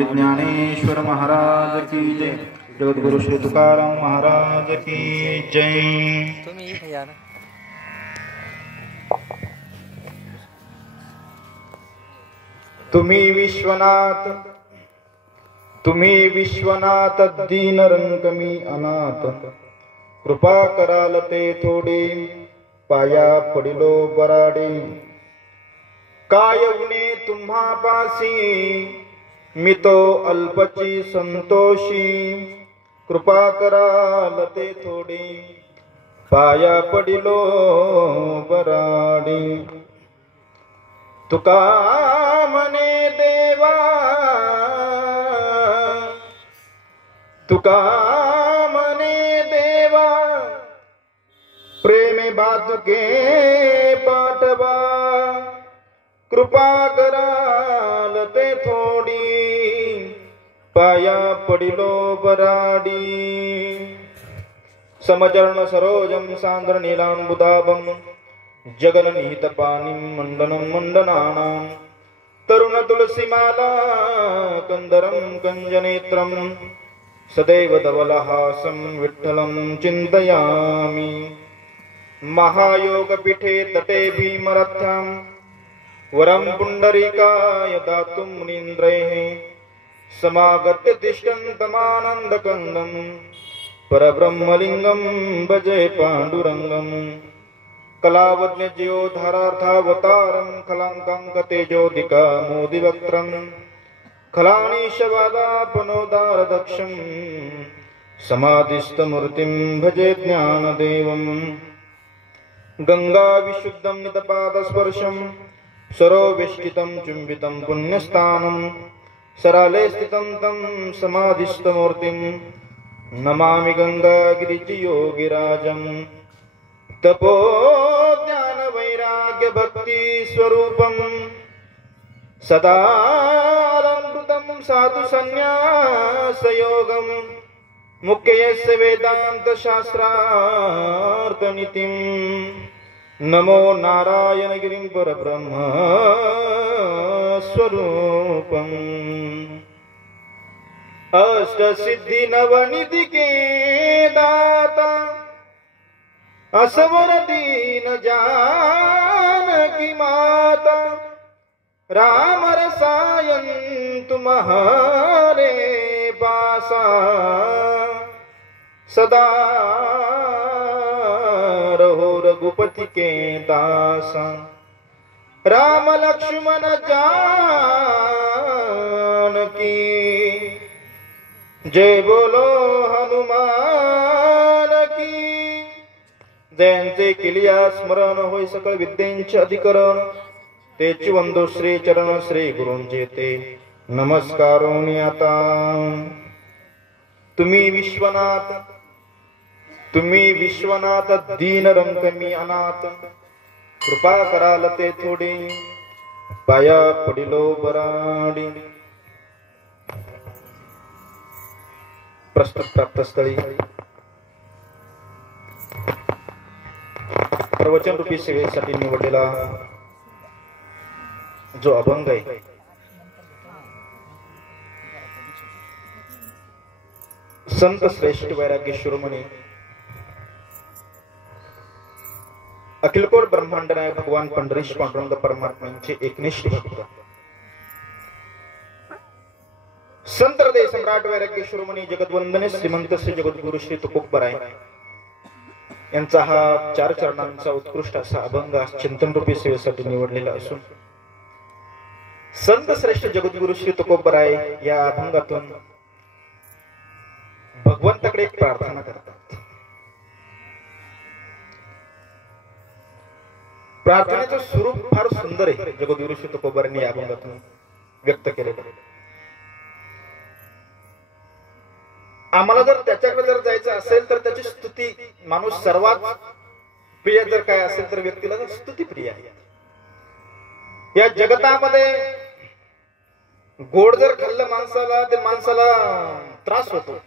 ज्ञानेश्वर महाराज की जय। जगद्गुरु श्री तुकाराम महाराज की जय। तुम्ही विश्वनाथ दीन रंकमी अनाथ, कृपा कराल ते थोडी पाया पडिलो बराडे। काय उणे तुम्हा पासी मी तो अल्पची संतोषी, कृपा कराल ते थोडी पाया पडिलो बराडी। तुका म्हणे देवा, तुका म्हणे देवा, प्रेमे बातुके पाठवा, कृपा कराल ते थोडी पाया पडिलो बराडी। समचरण सरोजम सांद्र नीलांबुदाभम, जगन निहित पाणिं मंडनं मंडनानां, तरुण तुलसीमाला कंदरं कंजनेत्रं, सदैव धवलहासं विठ्ठलं चिन्तयामि। महायोगपीठे तटे भीमरथ्यां, वरं पुण्डरीकाय दातुं मुनीन्द्रैः, समागत्य तिष्ठन्तमानन्दकन्दं, परब्रह्मलिङ्गं भजे पाण्डुरङ्गं। कलावज्ञ ज्योधारार्थावतारं, खलाङ्काङ्कतेजोदिका मोदिवक्त्रं, खलानीशवादापनोदारदक्षं, समाधिस्थमूर्तिं भजे ज्ञानदेवं। गङ्गाविशुद्धं नितपादस्पर्शं, सरोवेष्टितं चुम्बितं पुण्यस्थानं, सराले स्थितं तं समाधिस्थमूर्तिं, नमामि गङ्गागिरियोगिराजं। तपो ज्ञान वैराग्य भक्ति स्वरूपं, सदा अलंकृतं साधु संन्यास योगं, मुख्यस्य वेदांत शास्त्रार्थ नीतिं। नमो नारायण गिरिं परब्रह्म स्वरूपम्। अष्ट सिद्धि नवनिधि के दाता, असवर दीन जानकी माता, राम रसायन तुम्हारे पासा, सदा रहो रघुपति के दासा। राम लक्ष्मण जानकी, जय बोलो हनुमान की। जयंते किलिया स्मरण होय सकळ विद्येंचे अधिकरण, तेची वंदो श्री चरण श्री गुरूंचे ते नमस्कारोनी आता। तुम्ही विश्वनाथ दीन रंकमी अनाथ, कृपा कराल ते थोडी पाया पडिलो बराडी। प्रस्तुत प्राप्तस्थळी प्रवचन रूपी सेवेसाठी निवडलेला जो अभंग आहे, संत श्रेष्ठ वैराग्य शिरोमणी अखिलकोट ब्रह्मांड नायक भगवान पंढरीश पांडुरंग परमात्म्यांचे एकनिष्ठ भक्त, संत हृदय सम्राट वैराग्य शिरोमणी जगद्वंदने श्रीमंत श्री जगद्गुरु श्री तुकोबराय यांचा हा 4 चरणांचा उत्कृष्ट असा अभंग चिंतन रूपी सेवेसाठी निवडलेला असून, संत श्रेष्ठ जगद्गुरु श्री तुकोबराय या अभंगातून भगवंताकडे एक प्रार्थना करतात। प्रार्थनेचं स्वरूप फार सुंदर आहे, जगद्गुरु श्री तुकोबरायांनी या अभंगातून व्यक्त केलेलं आहे। आम्हाला जर त्याच्याकडे जर जायचं असेल तर त्याची स्तुती, माणूस सर्वात प्रिय जर काय असेल तर व्यक्तीला स्तुती प्रिय आहे। या जगतामध्ये गोड जर खाल्लं माणसाला, ते माणसाला त्रास होतो।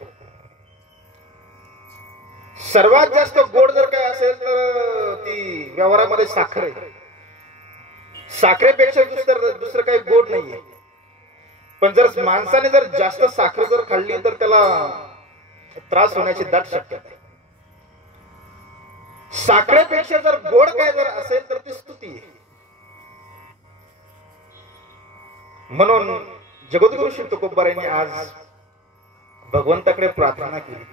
सर्वात जास्त गोड जर काय असेल तर ती व्यवहारामध्ये साखर आहे। साखरेपेक्षा दुसरं काही गोड नाहीये। पण जर माणसाने जर जास्त साखर जर खाल्ली तर त्याला त्रास होण्याची दाट शक्यता आहे. साखरेपेक्षा जर गोड काय जर असेल तर ती स्तुती आहे. म्हणून जगद्गुरु श्री तुकोबा यांनी आज भगवंताकडे प्रार्थना केली.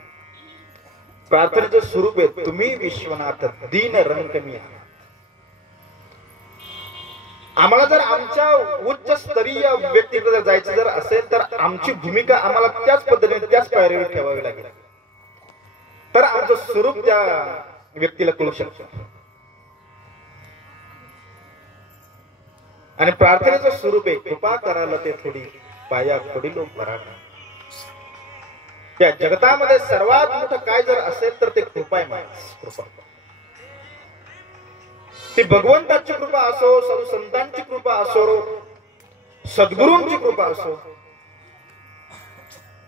प्रार्थनेचं स्वरूप आहे, तुम्ही विश्वनाथ दीन रंग मी. आम्हाला जर आमच्या उच्च स्तरीय व्यक्तीकडे जर जायचं जर असेल तर आमची भूमिका आम्हाला त्याच पद्धतीने त्याच पायरीवर ठेवावी लागेल, तर आमचं स्वरूप त्या व्यक्तीला कळू शकतं. आणि प्रार्थनेचं स्वरूप आहे, कृपा करायला ते थोडी पाया पडिलो बरा. त्या जगतामध्ये सर्वात मोठं काय जर असेल तर ते कृपा आहे. कृपा ती भगवंताची कृपा असो, सर्व संतांची कृपा असो, सद्गुरूंची कृपा असो,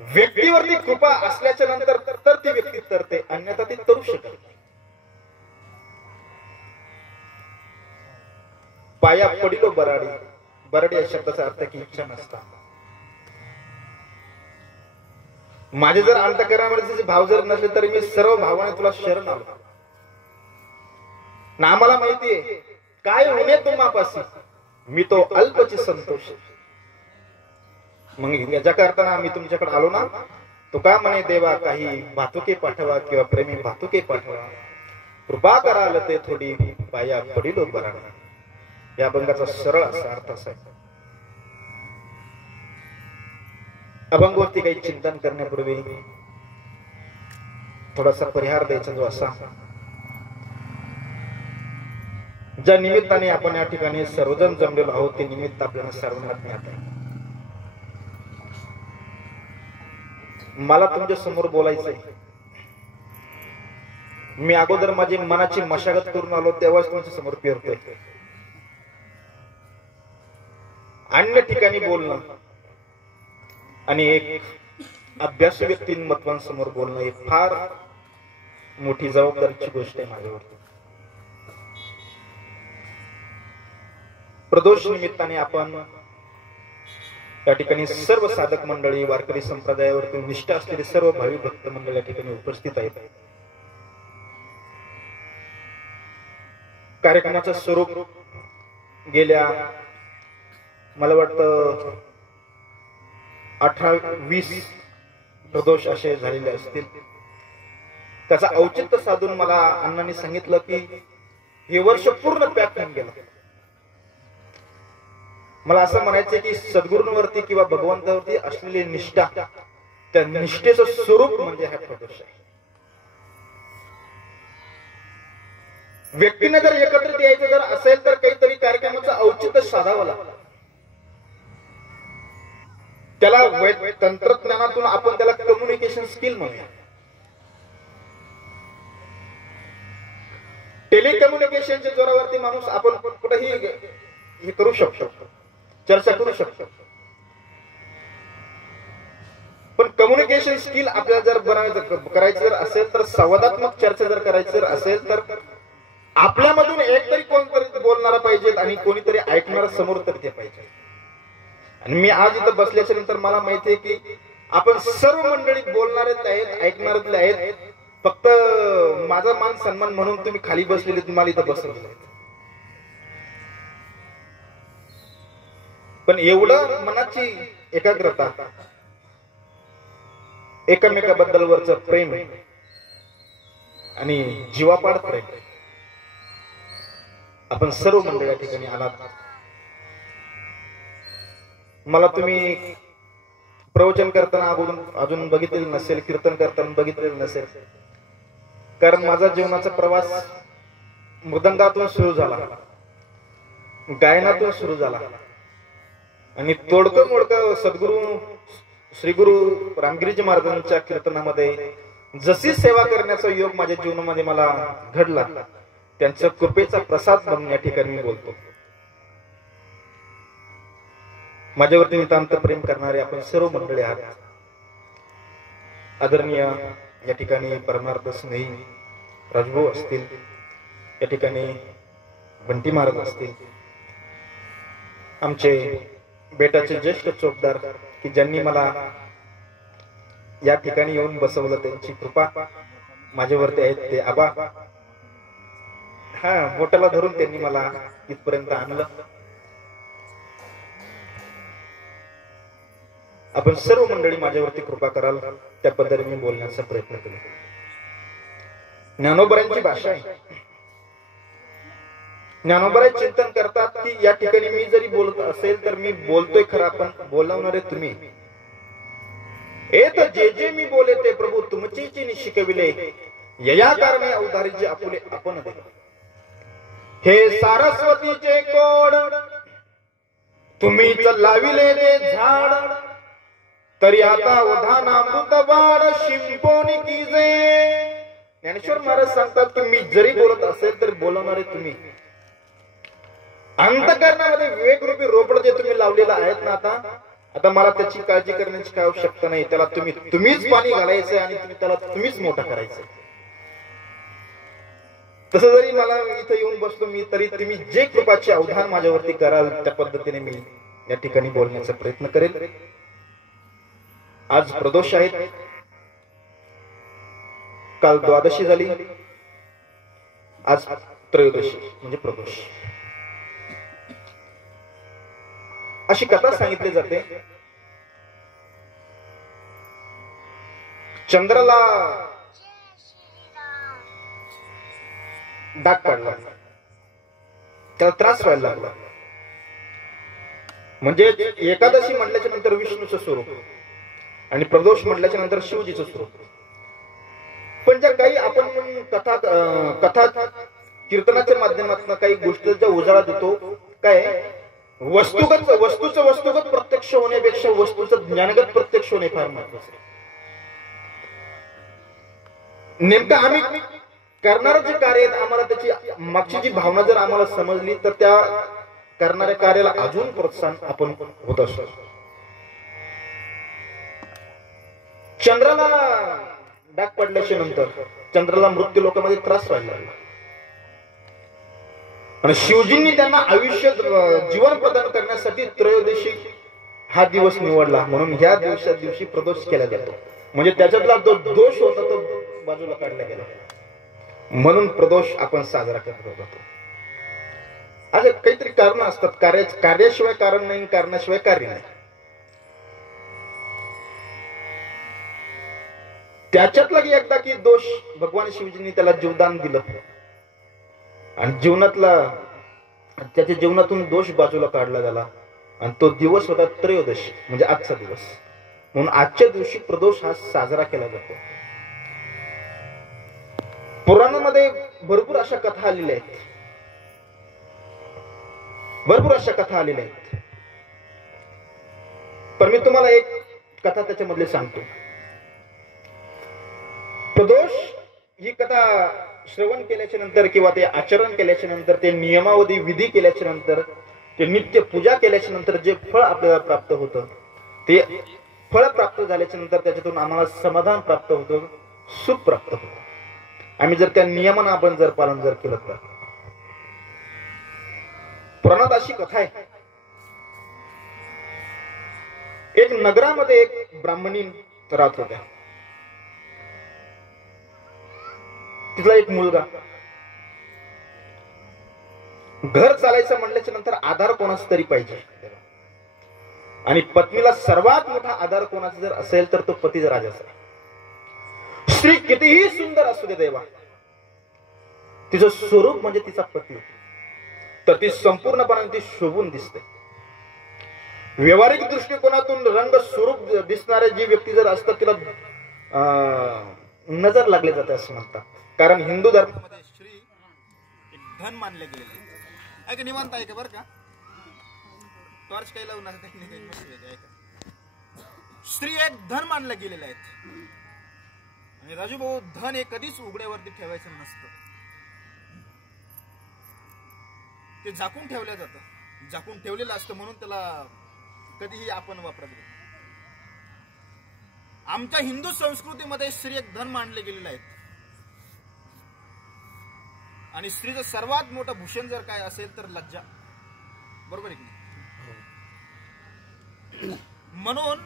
व्यक्तीवरती कृपा असल्याच्या नंतर तर ती व्यक्ती तरते, अन्यथा ती तरू शकत नाही. पाया पडिलो बराडी. बराडी या शब्दाचा अर्थ की इच्छा नसता. माझे जर अंतःकरणामध्ये भाव जर नसले तरी मी सर्व भावाने तुला शरण आलो. ना आम्हाला माहितीये काय होणे तुम्हापाशी, मी तो अल्पची संतोष. मग याच्या करताना मी तुमच्याकडे आलो ना, तो का म्हणे देवा काही भातुके पाठवा किंवा प्रेमी भातुके पाठवा, कृपा कराल ते थोडी पाया पडिलो बरा. या अभंगाचा सरळ असा अर्थ असा आहे. अभंगवरती काही चिंतन करण्यापूर्वी थोडासा परिहार द्यायचा जो असा, ज्या निमित्ताने आपण या ठिकाणी सर्वजण जमलेलो आहोत ते निमित्त आपल्याला सर्वांना ज्ञात आहे. मला तुमच्या समोर बोलायचंय. मी अगोदर माझी मनाची मशागत करून आलो तेव्हाच तुमच्या समोर पेरतोय. अन्य ठिकाणी बोलणं आणि एक अभ्यासू व्यक्तिमत्वांसमोर बोलणं ही फार मोठी जबाबदारीची गोष्ट आहे माझ्यावरती. प्रदोष निमित्ताने आपण या ठिकाणी सर्व साधक मंडळी, वारकरी संप्रदायावरती निष्ठा असलेले सर्व भावी भक्त मंडळ या ठिकाणी उपस्थित आहेत. कार्यक्रमाचं स्वरूप गेल्या मला वाटतं 18-20 प्रदोष असे झालेले असतील. त्याचा औचित्य साधून मला अण्णांनी सांगितलं की हे वर्ष पूर्ण पॅक होऊन गेलं. मला असं म्हणायचं की सद्गुरूंवरती किंवा भगवंतावरती असलेली निष्ठा, त्या निष्ठेचं स्वरूप म्हणजे हा प्रदोष आहे. व्यक्तीने जर एकत्रित यायचं जर असेल तर काहीतरी कार्यक्रमाचं औचित्य साधावं लागतं. त्याला तंत्रज्ञानातून आपण त्याला कम्युनिकेशन स्किल म्हणूया. टेलिकम्युनिकेशनच्या जोरावरती माणूस आपण कुठेही हे करू शकतो, चर्चा करू शकतो. पण कम्युनिकेशन स्किल आपल्याला जर करायचं जर असेल तर, संवादात्मक चर्चा जर करायची जर असेल तर आपल्यामधून एकतरी कोणतरी बोलणारा पाहिजे आणि कोणीतरी ऐकणारा समोर तरी ते पाहिजे. आणि मी आज इथं बसल्याच्या नंतर मला माहिती आहे की आपण सर्व मंडळी बोलणारेच आहेत, ऐकणारेच आहेत. फक्त माझा मान सन्मान म्हणून तुम्ही खाली बसलेले, तुम्हाला इथं बसवले. पण एवढं मनाची एकाग्रता, एकमेकाबद्दल वरचं प्रेम आणि जीवापाड प्रेम, आपण सर्व मंडळी या ठिकाणी आलात. मला तुम्ही प्रवचन करताना अजून बघितलेलं नसेल, कीर्तन करताना बघितलेलं नसेल, कारण माझा जीवनाचा प्रवास मृदंगातून सुरू झाला, गायनातून सुरू झाला आणि तोडकं मोडकं सद्गुरू श्री गुरु रामगिरीजी महाराजांच्या कीर्तनामध्ये जशी सेवा करण्याचा योग माझ्या जीवनामध्ये मला घडला, त्यांच्या कृपेचा प्रसाद म्हणून या ठिकाणी मी बोलतो. माझ्यावरती नितांत प्रेम करणारे आपण सर्व मंडळी आहात. आदरणीय या ठिकाणी परमार्थ स्नेही राजभाऊ असतील, या ठिकाणी बंटी महाराज असतील, आमचे बेटाचे ज्येष्ठ चोपदार की ज्यांनी मला या ठिकाणी येऊन बसवलं, त्यांची कृपा माझ्यावरती आहे ते आबा. बोटाला धरून त्यांनी मला इथपर्यंत आणलं. आपण सर्व मंडळी माझ्यावरती कृपा कराल त्या पद्धतीने मी बोलण्याचा प्रयत्न केला. ज्ञानोबरांची भाषा आहे. ज्ञानोबराय चिंतन करतात की या ठिकाणी मी जरी बोलत असेल तर मी बोलतोय खरा, पण बोलावणारे तुम्ही. तर जे जे मी बोले ते प्रभू तुमचेच शिकविले, या कारणे अवधारीचे आपुले आपण दे. हे सारस्वतीचे कोड तुम्हीच लाविले ते झाड, तरी आता उधानामृत वाढ शिंपोनी कीजे. ज्ञानेश्वर महाराज सांगतात की मी जरी बोलत असेल तर बोलवणारे तुम्ही. अंतःकरणामध्ये विवेक रूपी रोपड जे तुम्ही लावलेलं आहेत ना, आता मला त्याची काळजी करण्याची काय आवश्यकता नाही. त्याला तुम्हीच पाणी घालायचंय आणि त्याला तुम्हीच मोठा करायचंय. तसं जरी मला इथं येऊन बसलो मी, तरी तुम्ही जे कृपाचे अवधान माझ्यावरती कराल त्या पद्धतीने मी या ठिकाणी बोलण्याचा प्रयत्न करेल. आज प्रदोष आहेत, काल द्वादशी झाली, आज त्रयोदशी म्हणजे प्रदोष. अशी कथा सांगितली जाते. चंद्राला डाग पडला, त्याला त्रास व्हायला लागला. म्हणजे एकादशी म्हटल्याच्या नंतर विष्णूचं स्वरूप आणि प्रदोष म्हटल्याच्या नंतर शिवजीचं स्वरूप. पण ज्या काही आपण कथा कीर्तनाच्या माध्यमातून काही गोष्टीचा उजाळा देतो, काय वस्तुचं वस्तुगत प्रत्यक्ष होण्यापेक्षा वस्तूचं ज्ञानगत प्रत्यक्ष होणे फार महत्वाचं आहे. नेमकं आम्ही करणारं जे कार्य आहे, आम्हाला त्याची मागची जी भावना जर आम्हाला समजली तर त्या करणाऱ्या कार्याला अजून प्रोत्साहन आपण होत असतो. चंद्राला डाग पडल्याच्या नंतर चंद्राला मृत्यू लोकांमध्ये त्रास व्हायला लागला आणि शिवजींनी त्यांना आयुष्य जीवन प्रदान करण्यासाठी त्रयोदशी हा दिवस निवडला. म्हणून ह्या दिवशी प्रदोष केला जातो. म्हणजे त्याच्यातला जो दोष होता तो बाजूला काढला गेला, म्हणून प्रदोष आपण साजरा करत जातो. असे काहीतरी कारण असतात. कार्याशिवाय कारण नाही, कारणाशिवाय कार्य नाही. त्याच्यातला एकदा की दोष भगवान शिवजींनी त्याला जीवदान दिलं आणि त्याच्या जीवनातून दोष बाजूला काढला गेला आणि तो दिवस होता त्रयोदशी म्हणजे आजचा दिवस. म्हणून आजच्या दिवशी प्रदोष हा साजरा केला जातो. पुराणामध्ये भरपूर अशा कथा आलेल्या आहेत, पण मी तुम्हाला एक कथा त्याच्यामधली सांगतो. प्रदोष ही कथा श्रवण केल्याच्या नंतर किंवा ते आचरण केल्याच्या नंतर, ते नियमावधी विधी केल्याच्या नंतर, ते नित्य पूजा केल्याच्या नंतर जे फळ आपल्याला प्राप्त होतं, ते फळ प्राप्त झाल्याच्या नंतर त्याच्यातून आम्हाला समाधान प्राप्त होतं, सुख प्राप्त होतं. आम्ही जर त्या नियमांना आपण जर पालन जर केलं तर. पुराणात अशी कथा आहे, एक नगरामध्ये एक ब्राह्मणी राहत होत्या. तिथला एक मुलगा. घर चालायचं म्हटल्याच्या नंतर आधार कोणाचा तरी पाहिजे आणि पत्नीला सर्वात मोठा आधार कोणाचा जर असेल तर तो पतीच राजाचा. स्त्री कितीही सुंदर असू दे देवा, तिचं स्वरूप म्हणजे तिचा पती, तर ती संपूर्णपणे ती शोभून दिसते. व्यावहारिक दृष्टिकोनातून रंग स्वरूप दिसणारे जी व्यक्ती जर असतात तिला नजर लागले जाते असं म्हणतात. कारण हिंदू धर्मामध्ये स्त्री एक धन मानले गेलेले आहे. ऐका निवांत ऐका बरं का, टॉर्च काही लावू नका, काही नाही. स्त्री एक धन मानले गेलेले आहेत आणि राजू भाऊ, धन हे कधीच उघड्यावरती ठेवायचं नसतं. ते झाकून ठेवलं जातं, झाकून ठेवलेलं असतं, म्हणून त्याला कधीही आपण वापरत नाही. आमच्या हिंदू संस्कृतीमध्ये स्त्री एक धन मानले गेलेले आहेत आणि स्त्रीचं सर्वात मोठं भूषण जर काय असेल तर लज्जा. बरोबर आहे की नाही? म्हणून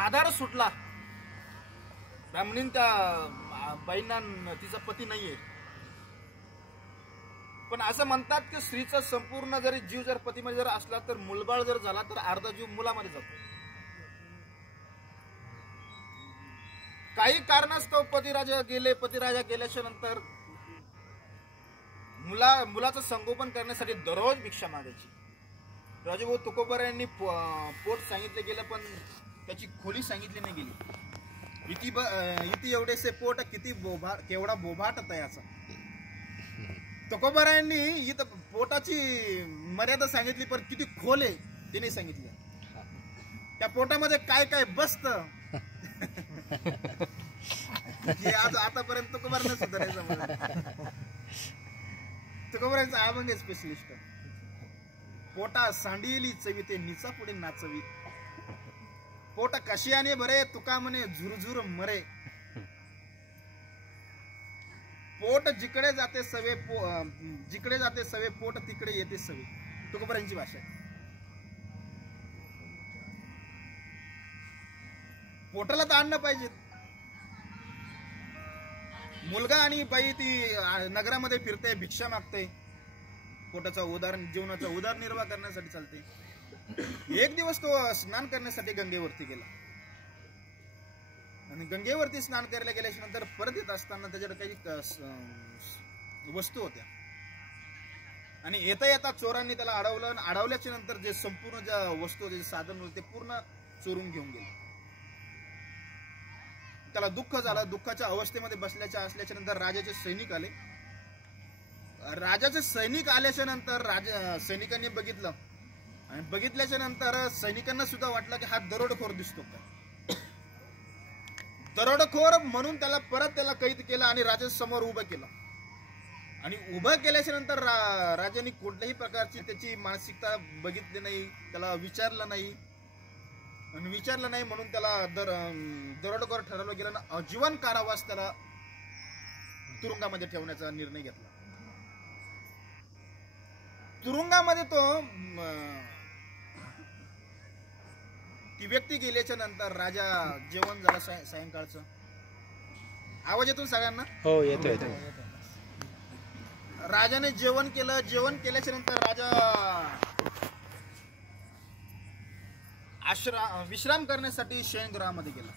आधार सुटला. ब्राह्मणीन त्या बाईंना तिचा पती नाहीये, पण असं म्हणतात की स्त्रीचा संपूर्ण जरी जीव जर पतीमध्ये जर असला तर मुलबाळ जर झाला तर अर्धा जीव मुलामध्ये जातो. काही कारणास्तव पतिराजा गेल्याच्या नंतर मुलाचं संगोपन करण्यासाठी दररोज भिक्षा मागायची. राजभाऊ तुकोबर यांनी पोट सांगितलं गेलं पण त्याची खोली सांगितली नाही गेली. इति एवढेसे पोट किती केवढा बोभाट तयाचा. तुकोबरायांनी इथं पोटाची मर्यादा सांगितली पण किती खोल आहे ते नाही सांगितलं. त्या पोटामध्ये काय काय बसत हे आज आतापर्यंत तुकोबरांना सुद्धा नाही समजलं. तुकोबरांचा अभंग स्पेशलिस्ट. पोटा सांडिली चवी ते निचा पुढे नाचवी. पोट कशियाने भरे तुका म्हणे झुरझुर मरे. पोट जिकडे जाते सवे पोट तिकडे येते सवे. तुकोबरांची भाषा आहे. पोटाला तर अन्न पाहिजे. मुलगा आणि बाई ती नगरामध्ये फिरते, भिक्षा मागते, पोटाचा जीवनाचा उदरनिर्वाह करण्यासाठी चालते. एक दिवस तो स्नान करण्यासाठी गंगेवरती गेला आणि गंगेवरती स्नान करायला गेल्याच्या नंतर परत येत असताना त्याच्याकडे काही वस्तू होत्या आणि येता येता चोरांनी त्याला अडवलं. अडवल्याच्या नंतर जे संपूर्ण ज्या वस्तू होते, साधन होते, ते पूर्ण चोरून घेऊन गेले. त्याला दुःख झालं. दुःखाच्या अवस्थेमध्ये असल्याच्या नंतर राजाचे सैनिक आले. राजाचे सैनिक आल्याच्या नंतर सैनिकांनी बघितलं आणि बघितल्याच्या नंतर सैनिकांना सुद्धा वाटलं की हा दरोडेखोर दिसतो का. दरोडेखोर म्हणून त्याला कैद केलं आणि राजासमोर उभं केलं. आणि उभं केल्याच्या नंतर राजाने कोणत्याही प्रकारची त्याची मानसिकता बघितली नाही, त्याला विचारलं नाही. आणि विचारलं नाही म्हणून त्याला दरोडेखोर ठरवलं गेलं ना आजीवन कारावास त्याला तुरुंगामध्ये ठेवण्याचा निर्णय घेतला. तुरुंगामध्ये ती व्यक्ती गेल्याच्या नंतर राजा जेवण झालं सायंकाळचं. आवाज येतो सगळ्यांना? हो येतो. राजाने जेवण केलं. जेवण केल्याच्या नंतर राजा विश्राम करण्यासाठी शयनगृहामध्ये गेला.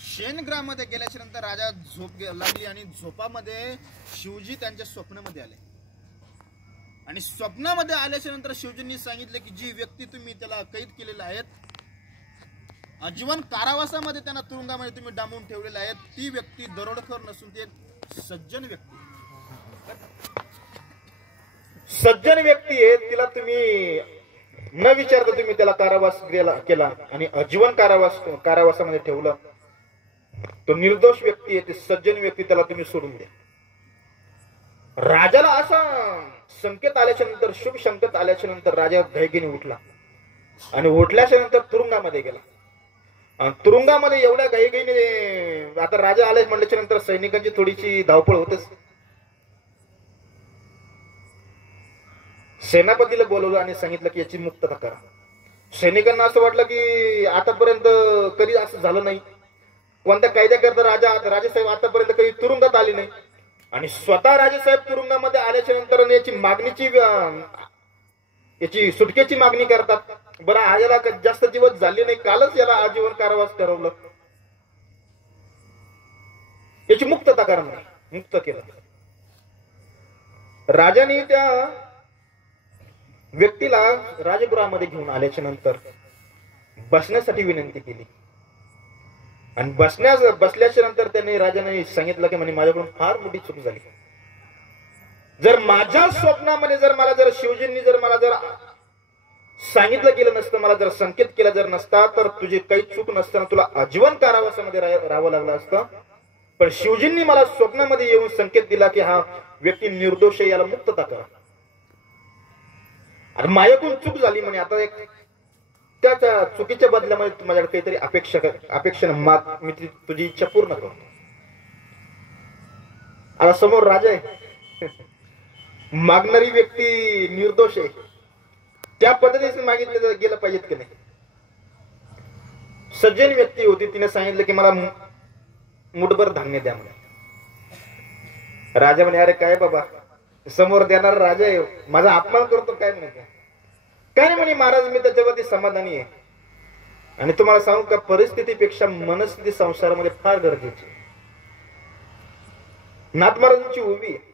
शयनगृहामध्ये गेल्याच्या नंतर राजा झोप लागली आणि झोपामध्ये शिवजी त्यांच्या स्वप्नामध्ये आले. आणि स्वप्नामध्ये आल्याच्या नंतर शिवजींनी सांगितले की जी व्यक्ती तुम्ही त्याला कैद केलेला आहेत, आजीवन कारावासामध्ये त्यांना तुरुंगामध्ये तुम्ही डांबून ठेवलेले आहेत, ती व्यक्ती दरोडेखोर नसून ती सज्जन व्यक्ती. सज्जन व्यक्ती आहे. तिला तुम्ही न विचारता तुम्ही त्याला कारावास केला आणि आजीवन कारावासामध्ये ठेवलं. तो निर्दोष व्यक्ती आहे, ती सज्जन व्यक्ती, त्याला तुम्ही सोडून द्या. राजाला असा संकेत आल्याच्या नंतर, शुभ संकेत आल्याच्या नंतर राजा घाईघाईने उठला आणि उठल्याच्या नंतर तुरुंगामध्ये गेला. तुरुंगामध्ये एवढ्या घाईघाईने आता राजा आले म्हटल्याच्या नंतर सैनिकांची थोडीशी धावपळ होतेच. सेनापतीला बोलवलं आणि सांगितलं की याची मुक्तता करा. सैनिकांना असं वाटलं की आतापर्यंत कधी असं झालं नाही, कोणत्या कायद्याकरता राजासाहेब आतापर्यंत कधी तुरुंगात आले नाही. आणि स्वतः राजासाहेब तुरुंगामध्ये आल्याच्या नंतर याची सुटकेची मागणी करतात. बरं याला जास्त दिवस झाले नाही, कालच याला आजीवन कारावास ठरवलं, याची मुक्तता करा, मुक्त केलं. राजाने त्या व्यक्तीला राजगृहामध्ये घेऊन आल्याच्या नंतर बसण्यासाठी विनंती केली. आणि बसल्याच्या नंतर त्याने राजाने सांगितलं की म्हणे माझ्याकडून फार मोठी चूक झाली. जर माझ्या स्वप्नामध्ये मला शिवजींनी मला सांगितलं गेलं नसतं, मला जर संकेत केला जर नसता, तर तुझी काही चूक नसताना तुला आजीवन कारावासामध्ये राहावं लागलं असतं. पण शिवजींनी मला स्वप्नामध्ये येऊन संकेत दिला की हा व्यक्ती निर्दोष आहे, याला मुक्तता करा. आणि माझ्याकडून चूक झाली म्हणे. आता त्या चुकीच्या बदल्यामध्ये माझ्याकडे काहीतरी अपेक्षा माग, मी तुझी इच्छा पूर्ण करतो. आता समोर राजा आहे, मागणारी व्यक्ती निर्दोष आहे, त्या पद्धतीने मागितलं गेलं पाहिजेत की नाही. सज्जन व्यक्ती होती, तिने सांगितलं की मला मुठभर धान्य द्या म्हणे. राजा म्हणे, अरे काय बाबा, समोर देणारा राजा आहे, माझा अपमान करतो काय म्हणे. काय नाही म्हणे महाराज, मी त्याच्यावरती समाधानी आहे. आणि तुम्हाला सांगू का, परिस्थितीपेक्षा मनस्थिती संसारामध्ये फार गरजेची. नाथ महाराजांची उभी आहे.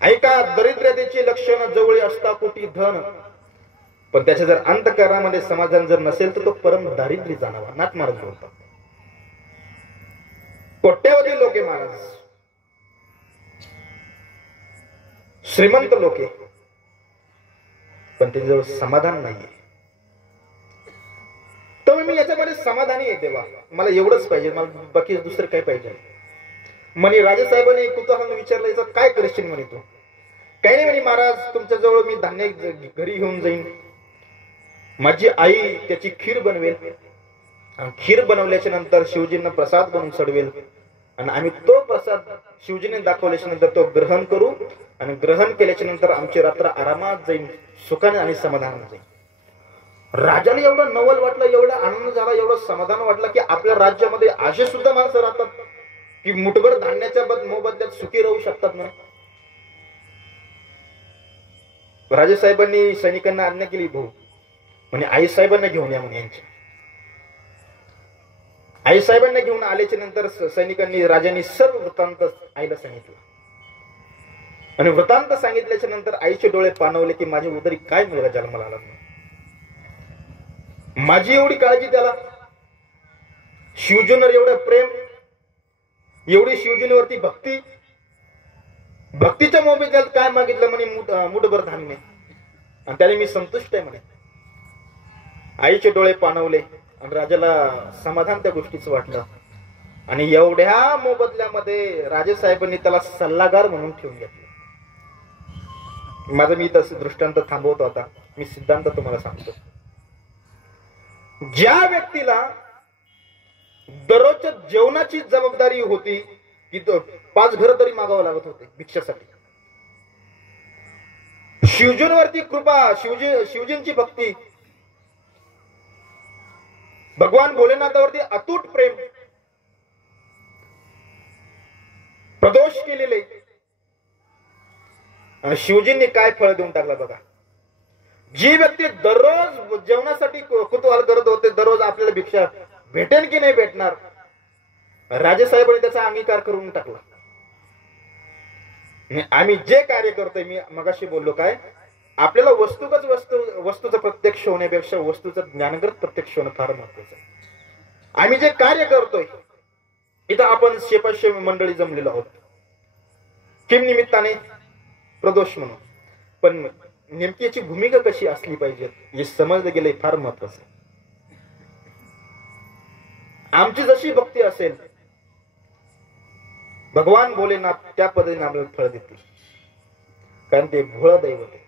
ऐका, दरिद्रतेची लक्षण जवळ असता कोटी धन, पण त्याच्या जर अंतःकरणामध्ये समाधान जर नसेल तर तो परम दारिद्र्य जाणावा. नाथ महाराज बोलतात. कोट्यावधी लोक आहे महाराज, श्रीमंत लोक आहे, पण त्यांच्याजवळ समाधान नाहीये. तर मी याच्यामध्ये समाधानी आहे देवा, मला एवढंच पाहिजे, मला बाकी दुसरं काय पाहिजे. म्हणे राजेसाहेबांनी कुतूहलाने विचारलं, याचं काय करशील म्हणे तू. काही नाही म्हणे महाराज, तुमच्याजवळ मी धान्य घरी घेऊन जाईन, माझी आई त्याची खीर बनवेल, खीर बनवल्याच्या नंतर शिवजींना प्रसाद बनवून चढवेल, आणि आम्ही तो प्रसाद शिवजीने दाखवल्याच्या नंतर तो ग्रहण करू, आणि ग्रहण केल्याच्या नंतर आमची रात्र आरामात जाईल, सुखाने आणि समाधानाने जाईल. राजाला एवढं नवल वाटलं, एवढा आनंद झाला, एवढं समाधान वाटलं की आपल्या राज्यामध्ये असे सुद्धा माणसं राहतात की मुठभर धान्याच्या मोबदल्यात सुखी राहू शकतात ना. राजेसाहेबांनी सैनिकांना आज्ञा केली, भाऊ म्हणे आई साहेबांना घेऊन या म्हणे. यांच्या आई साहेबांना घेऊन आल्याच्या नंतर सैनिकांनी, राजांनी सर्व वृत्तांत आईला सांगितलं, आणि वृत्तांत सांगितल्याच्या नंतर आईचे डोळे पाणवले की माझ्या उदरी काय मुलगा जन्माला आला. माझी एवढी काळजी त्याला, शिवजींवर एवढं प्रेम, एवढी शिवजींवरती भक्ती, भक्तीच्या मोबदल्यात काय मागितलं म्हणे, मुठभर धान्य, आणि त्याने मी संतुष्ट आहे म्हणे. आईचे डोळे पाणवले आणि राजाला समाधान त्या गोष्टीचं वाटलं, आणि एवढ्या मोबदल्यामध्ये राजेसाहेबांनी त्याला सल्लागार म्हणून ठेवून घेतलं. माझं मी तसं दृष्टांत थांबवतो. आता मी सिद्धांत तुम्हाला सांगतो. ज्या व्यक्तीला दररोजच्या जेवणाची जबाबदारी होती की तो 5 घर तरी मागावं लागत होते भिक्षासाठी, शिवजींवरती कृपा, शिवजींची भक्ती, भगवान भोलेनाथावरती अतूट प्रेम, प्रदोष केलेले, आणि शिवजींनी काय फळ देऊन टाकलं बघा. जी व्यक्ती दररोज जेवणासाठी कुतूहल करत होते, दररोज आपल्याला भिक्षा भेटेल की नाही भेटणार, राजेसाहेबांनी त्याचा अंगीकार करून टाकला. आम्ही जे कार्य करतोय, मी मगाशी बोललो काय, आपल्याला वस्तूचं प्रत्यक्ष होण्यापेक्षा वस्तूचं ज्ञानगत प्रत्यक्ष होणं फार महत्वाचं आहे. आम्ही जे कार्य करतोय, इथं आपण 500 मंडळी जमलेलो आहोत, किम निमित्ताने, प्रदोष म्हणून, पण नेमकी याची भूमिका कशी असली पाहिजे हे समजलं गेलं फार महत्वाचं आहे. आमची जशी भक्ती असेल, भगवान भोलेनाथ त्या पद्धतीने आपल्याला फळ देतील, कारण ते भोळ दैवत आहे.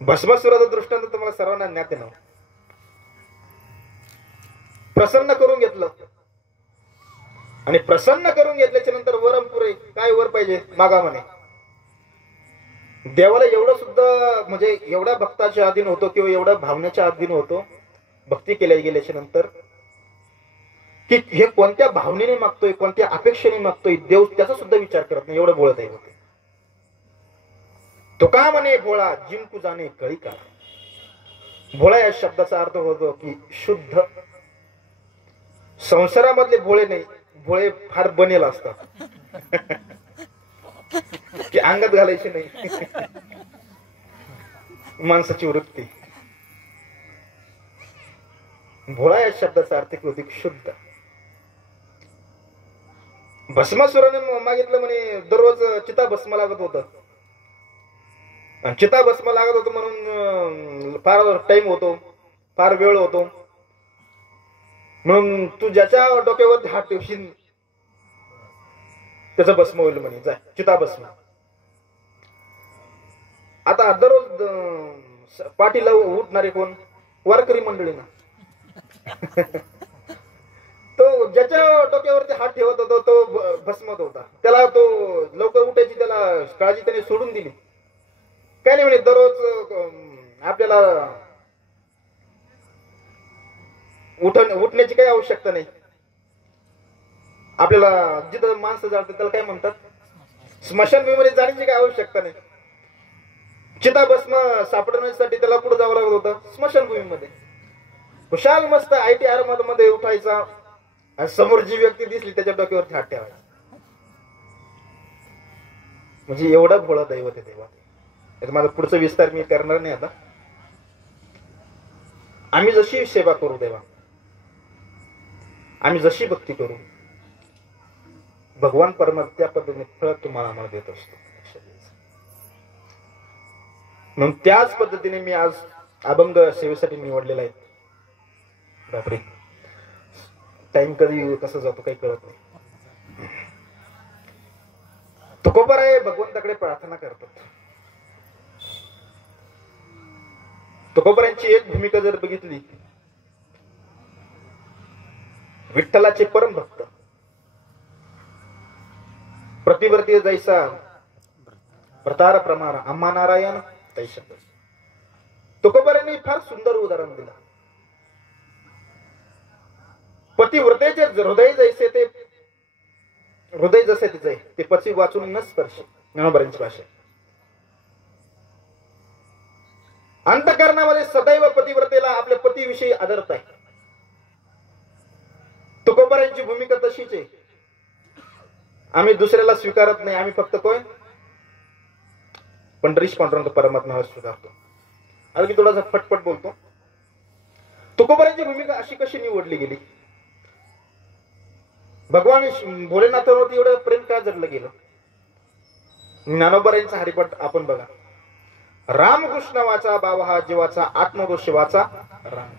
भस्मासुराचा दृष्टांत तुम्हाला सर्वांना ज्ञात आहे ना. प्रसन्न करून घेतलं, आणि प्रसन्न करून घेतल्याच्या नंतर वरम पुरे, काय वर पाहिजे मागा म्हणे. देवाला एवढं सुद्धा म्हणजे एवढ्या भक्ताच्या अधीन होतो किंवा एवढ्या भावनेच्या अधीन होतो भक्ती केल्या गेल्याच्या नंतर, की हे कोणत्या भावनेने मागतोय, कोणत्या अपेक्षेने मागतोय, देव त्याचा सुद्धा विचार करत नाही, एवढं बोलत आहे. तो का म्हणे भोळा जिंकू जाणे कळी का. भोळा या शब्दाचा अर्थ होतो की शुद्ध. संसारामधले भोळे नाही, भोळे फार बनेल असतात की अंगात घालायचे नाही. माणसाची वृत्ती. भोळा या शब्दाचा अर्थ होती शुद्ध. भस्मासुराने मागितलं म्हणे, दररोज चिता भस्म लागत होतं, चिता भस्म लागत होतं म्हणून फार टाइम होतो, फार वेळ होतो, म्हणून तू ज्याच्या डोक्यावर हात ठेवशील त्याचा भस्म होईल म्हणे, जा चिता भस्म. आता दररोज पाठीला उठणारे कोण, वारकरी मंडळी ना. तो ज्याच्या डोक्यावरती हात ठेवत होता तो भस्मत होता, त्याला तो लवकर उठायची त्याला काळजी त्याने सोडून दिली. काय नाही म्हणे, दररोज आपल्याला उठण्याची काही आवश्यकता नाही. आपल्याला जिथं माणसं जातात त्याला काय म्हणतात, स्मशानभूमीमध्ये जाण्याची काही आवश्यकता नाही. चिताभस्म सापडण्यासाठी त्याला पुढे जावं लागत होतं स्मशानभूमीमध्ये. खुशाल मस्त ITR मध्ये उठायचा आणि समोर जी व्यक्ती दिसली त्याच्या डोक्यावरती हात ठेवायचा. म्हणजे एवढं भोळं दैवत आहे देवा. माझा पुढचा विस्तार मी करणार नाही आता. आम्ही जशी सेवा करू देवा, आम्ही जशी भक्ती करू, भगवान परमात्मा त्या पद्धतीने फळ तुम्हाला आम्हाला देत असतो. म्हणून त्याच पद्धतीने मी आज अभंग सेवेसाठी निवडलेला आहे. बापरे, टाइम कधी कसं जातो काही कळत नाही. तुकोबाराय भगवंताकडे प्रार्थना करतात. तुकोबारायांची एक भूमिका जर बघितली, विठ्ठलाचे परम भक्त, प्रतिवर्ती जैसा प्रतार प्रमाण आम्हा नारायण तैसा. तुकोबारायांनी फार सुंदर उदाहरण दिलं. पतिव्रतेचे हृदय जैसे ते हृदय जसे तिचे ते पती वाचून न स्पर्श. ज्ञानोबारांची भाषा. अंतःकरणामध्ये सदैव पतिव्रतेला आपल्या पतीविषयी आदरत आहे. तुकोबारांची भूमिका तशीच आहे. आम्ही दुसऱ्याला स्वीकारत नाही, आम्ही फक्त कोण पंढरीश पांडुरंग परमात्म्याला स्वीकारतो. आता मी थोडासा फटफट बोलतो. तुकोबारांची भूमिका अशी कशी निवडली गेली? भगवान भोलेनाथावरती एवढं प्रेम का जडलं गेलं? ज्ञानोबारांचा हरिपाठ आपण बघा. रामकृष्ण वाचा बावा जीवाचा आत्मदोष वाचा राम.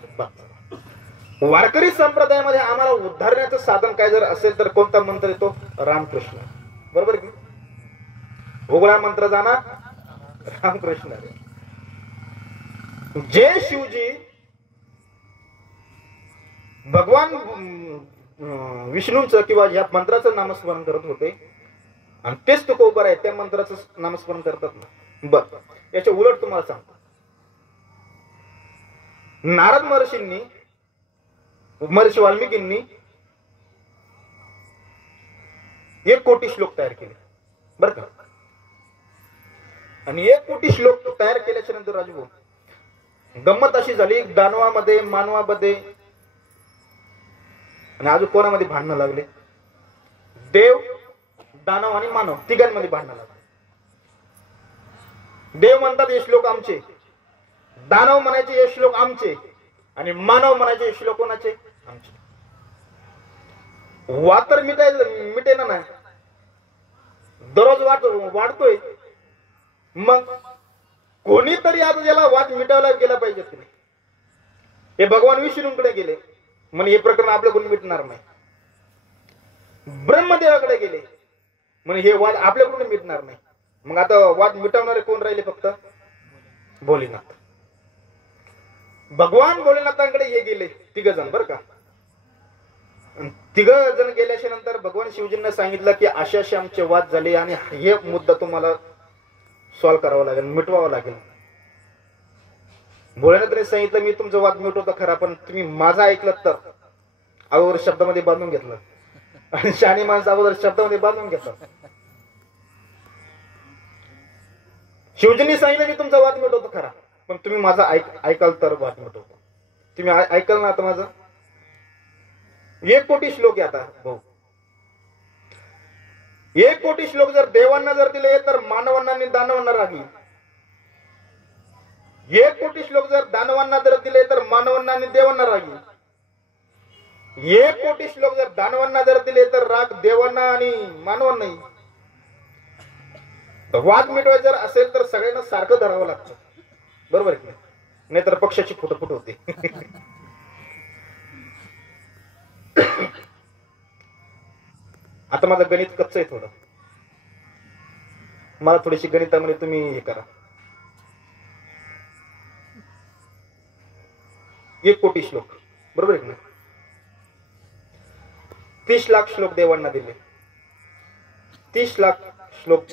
वारकरी संप्रदायामध्ये आम्हाला उद्धारण्याचं साधन काय जर असेल तर कोणता मंत्र येतो? रामकृष्ण. बरोबर की? उघडा मंत्र जाणा रामकृष्ण. जे शिवजी भगवान विष्णूंचं किंवा या मंत्राचं नामस्मरण करत होते आणि तेच तुकोबार आहे त्या मंत्राचं नामस्मरण करतात ना. बर, याच्या उलट तुम्हाला सांगतो. नारद महर्षींनी, महर्षी वाल्मिकींनी 1 कोटी श्लोक तयार केले बर का. आणि 1 कोटी श्लोक तयार केल्याच्या नंतर राजू गंमत अशी झाली, दानवामध्ये मानवामध्ये आणि अजून कोणामध्ये भांडणं लागले? देव, दानव आणि मानव तिघांमध्ये भांडणं लागले. देव म्हणतात हे श्लोक आमचे, दानव म्हणायचे हे श्लोक आमचे, आणि मानव म्हणायचे हे श्लोक कोणाचे? आमचे. वाद तर मिटेना नाही, दररोज वाढतोय. मग कोणीतरी आता याला वाद मिटावला गेला पाहिजे. हे भगवान विष्णूंकडे गेले म्हणजे हे प्रकरण आपल्याकडून मिटणार नाही. ब्रह्मदेवाकडे गेले म्हणजे हे वाद आपल्याकडून मिटणार नाही. मग आता वाद मिटवणारे कोण राहिले? फक्त भोलेनाथ. भगवान भोलेनाथांकडे हे गेले 3 जण बर का. 3 जण गेल्याच्या नंतर भगवान शिवजींना सांगितलं की अशा असे आमचे वाद झाले आणि हे मुद्दा तुम्हाला सॉल्व्ह करावा लागेल, मिटवावा लागेल. भोलेनाथांनी सांगितलं मी तुमचा वाद मिटवतो खरा, पण तुम्ही माझा ऐकलं तर. अगोदर शब्दामध्ये बांधून घेतलं आणि शहाणी माणसं अगोदर शब्दामध्ये बांधून घेतलं. शिवजींनी सांगितलं मी तुमचा वाद मिटवतो खरा, पण तुम्ही माझा ऐकाल तर वाद मिटवतो. तुम्ही ऐकाल ना आता माझं? 1 कोटी श्लोक आहे आता भाऊ. 1 कोटी श्लोक जर देवांना जर दिले तर मानवांना आणि दानवांना रागी. 1 कोटी श्लोक जर दानवांना जर दिले तर मानवांना आणि देवांना रागी. 1 कोटी श्लोक जर दानवांना जर दिले तर राग देवांना आणि मानवांनाही. वाद मिटवायचा जर असेल तर सगळ्यांना सारखं धरावं लागतं. बरोबर आहे की नाही? तर पक्षाची फुटफुट होते. आता माझं गणित कच्चं आहे थोडं, मला थोडीशी गणितामध्ये तुम्ही हे करा. 1 कोटी श्लोक बरोबर आहे की नाही? 30 लाख श्लोक देवांना दिले, 30 लाख श्लोक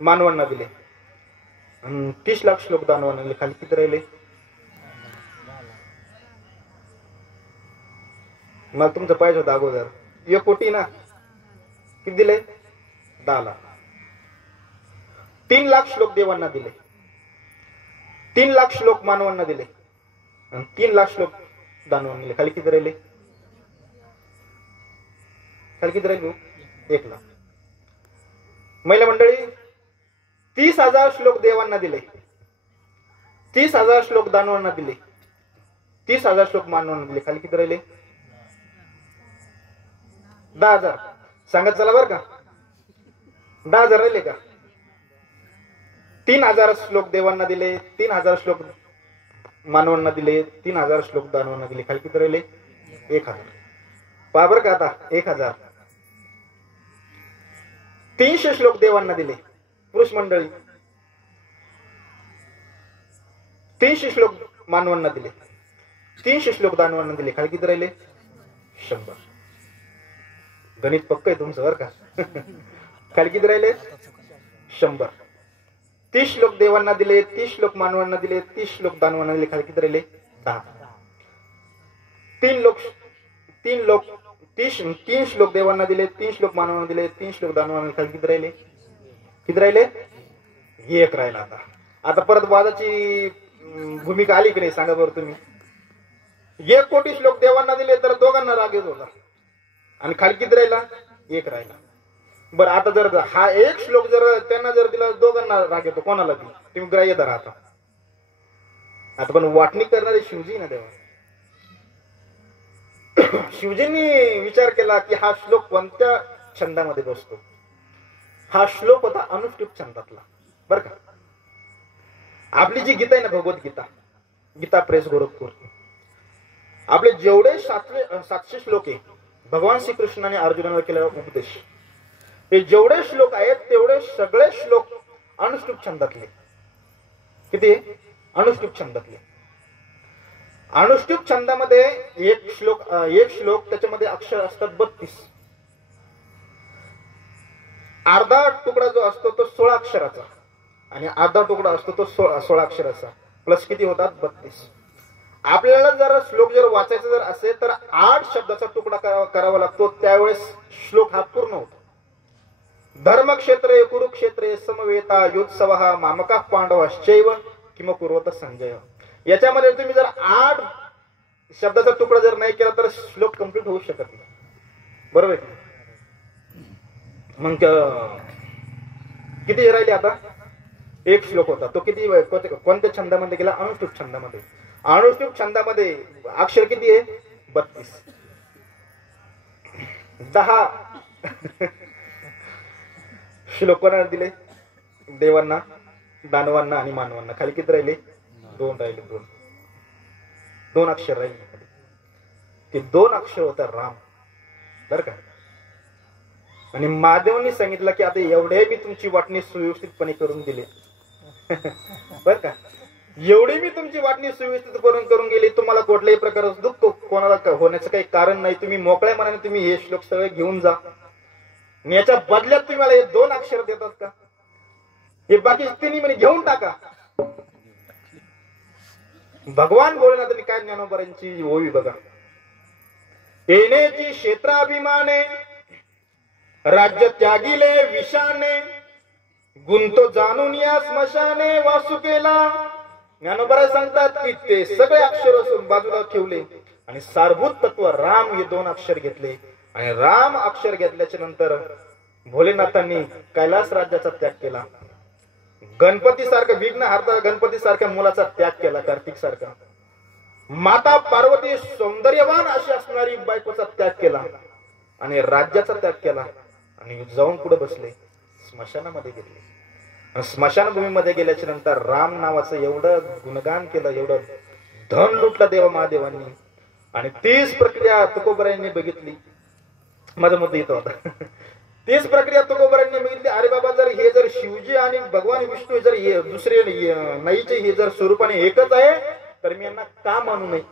मानवांना दिले, 30 लाख श्लोक दानवांना दिले. खाली किती राहिले? मला तुमचं पाहिजे होतं अगोदर 1 कोटी ना, किती दिले? 10 लाख. 3 लाख श्लोक देवांना दिले, 3 लाख श्लोक मानवांना दिले आणि 3 लाख श्लोक दानवांना दिले. खाली किती राहिले? खाली किती राहिले? 1 लाख. महिला मंडळी 30,000 श्लोक देवांना दिले, 30,000 श्लोक दानवांना दिले, 30,000 श्लोक मानवांना दिले. खाली किती राहिले? 10,000. सांगत चला बर का, 10,000 राहिले का? 3,000 श्लोक देवांना दिले, 3,000 श्लोक मानवांना दिले, 3,000 श्लोक दानवांना दिले. खाली किती राहिले? 1,000. पहा बर का आता 1,000. 300 श्लोक देवांना दिले पुरुष मंडळी, 300 श्लोक मानवांना दिले, 300 श्लोक दानवांना दिले. खाली किती राहिले? 100. गणित पक्क आहे तुमचं बर का. खाली किती राहिले? 100. 30 श्लोक देवांना दिले, 30 श्लोक मानवांना दिले, 30 श्लोक दानवांना दिले. खाली किती राहिले? 10. 3 श्लोक देवांना दिले, 3 श्लोक मानवांना दिले, 3 श्लोक दानवांना. खाली किती राहिले? किती राहिले? 1 राहिला. आता परत वादाची भूमिका आली की नाही सांगा बरं तुम्ही. 1 कोटी श्लोक देवांना दिले तर दोघांना राग येत होता आणि खाली किती राहिला? 1 राहिला. बरं आता जर हा 1 श्लोक जर त्यांना जर दिला दोघांना राग येतो, कोणाला दी? तुम्ही ग्राह्य धरा आता. आता पण वाटणी करणारे शिवजी ना देवा. शिवजींनी विचार केला की हा श्लोक कोणत्या छंदामध्ये बसतो. हा श्लोक होता अनुष्टुप छंदातला बर का. आपली जी गीता आहे ना, भगवद्गीता, गीता प्रेस गोरखपूर, आपले जेवढे 700 श्लोक आहे भगवान श्रीकृष्णाने अर्जुनाला केलेला उपदेश, हे जेवढे श्लोक आहेत तेवढे सगळे श्लोक अनुष्टुप छंदातले. किती? अनुष्टुप छंदातले. अनुष्टुप छंदामध्ये एक श्लोक त्याच्यामध्ये अक्षर असतात 32. अर्धा तुकडा जो असतो तो 16 अक्षराचा आणि अर्धा तुकडा असतो तो 16 अक्षराचा, प्लस किती होतात? 32. आपल्याला जर श्लोक जर वाचायचा जर असेल तर 8 शब्दाचा तुकडा करावा लागतो, त्यावेळेस श्लोक हा पूर्ण होतो. धर्मक्षेत्रे कुरुक्षेत्रे समवेता योत्सवः मामकाः पांडवश्चैव किम कुर्वत संजय. याच्यामध्ये तुम्ही जर 8 शब्दाचा तुकडा जर नाही केला तर श्लोक कंप्लीट होऊ शकत नाही. बरोबर आहे? मग किती राहिले आता? 1 श्लोक होता तो किती कोणत्या छंदामध्ये गेला? अनुष्टुप छंदामध्ये. अनुष्टुप छंदामध्ये अक्षर किती आहे? 32. 10 श्लोक कोणाला दिले? देवांना, दानवांना आणि मानवांना. खाली किती राहिले? 2 राहिले. 2 अक्षर राहिले. ते 2 अक्षर होता राम बर का. आणि महादेवांनी सांगितलं की आता एवढे मी तुमची वाटणी सुव्यवस्थितपणे करून दिले बर का. एवढी मी तुमची वाटणी सुव्यवस्थित करून गेली, तुम्हाला कुठल्याही प्रकारचं दुःख कोणाला होण्याचं काही कारण नाही. तुम्ही मोकळ्या मनाने तुम्ही हे श्लोक सगळे घेऊन जा. याच्या बदल्यात तुम्ही मला हे 2 अक्षर देतात का? हे बाकी तिन्ही म्हणे घेऊन टाका. भगवान भोलेनाथांनी काय ज्ञानोबरांची ओवी बघा. येण्याची क्षेत्राभिमाने राज्य त्यागिले विषाने, गुंतो जाणून या स्मशाने वासू केला. ज्ञानोबा सांगतात की ते सगळे अक्षर बाजूला ठेवले आणि सारभूत तत्व राम हे 2 अक्षर घेतले. आणि राम अक्षर घेतल्याच्या नंतर भोलेनाथांनी कैलास राज्याचा त्याग केला. गणपती सारखं विघ्न हारता गणपती सारख्या मुलाचा त्याग केला. कार्तिक सारखा माता पार्वती सौंदर्यवान अशी असणारी बायकोचा त्याग केला आणि राज्याचा त्याग केला आणि जाऊन पुढे बसले स्मशानामध्ये गेले. आणि स्मशानभूमीमध्ये गेल्याच्या नंतर राम नावाचं एवढं गुणगान केलं, एवढं धन लुटलं देवा महादेवांनी. आणि तीच प्रक्रिया तुकोबरायांनी बघितली. माझा मुद्दा येतो होता. तीच प्रक्रिया तुकोबरायांनी बघितली. अरे बाबा, जर हे जर शिवजी आणि भगवान विष्णू जर दुसरे नाहीचे हे जर स्वरूपाने एकच आहे तर मी यांना का मानू नये.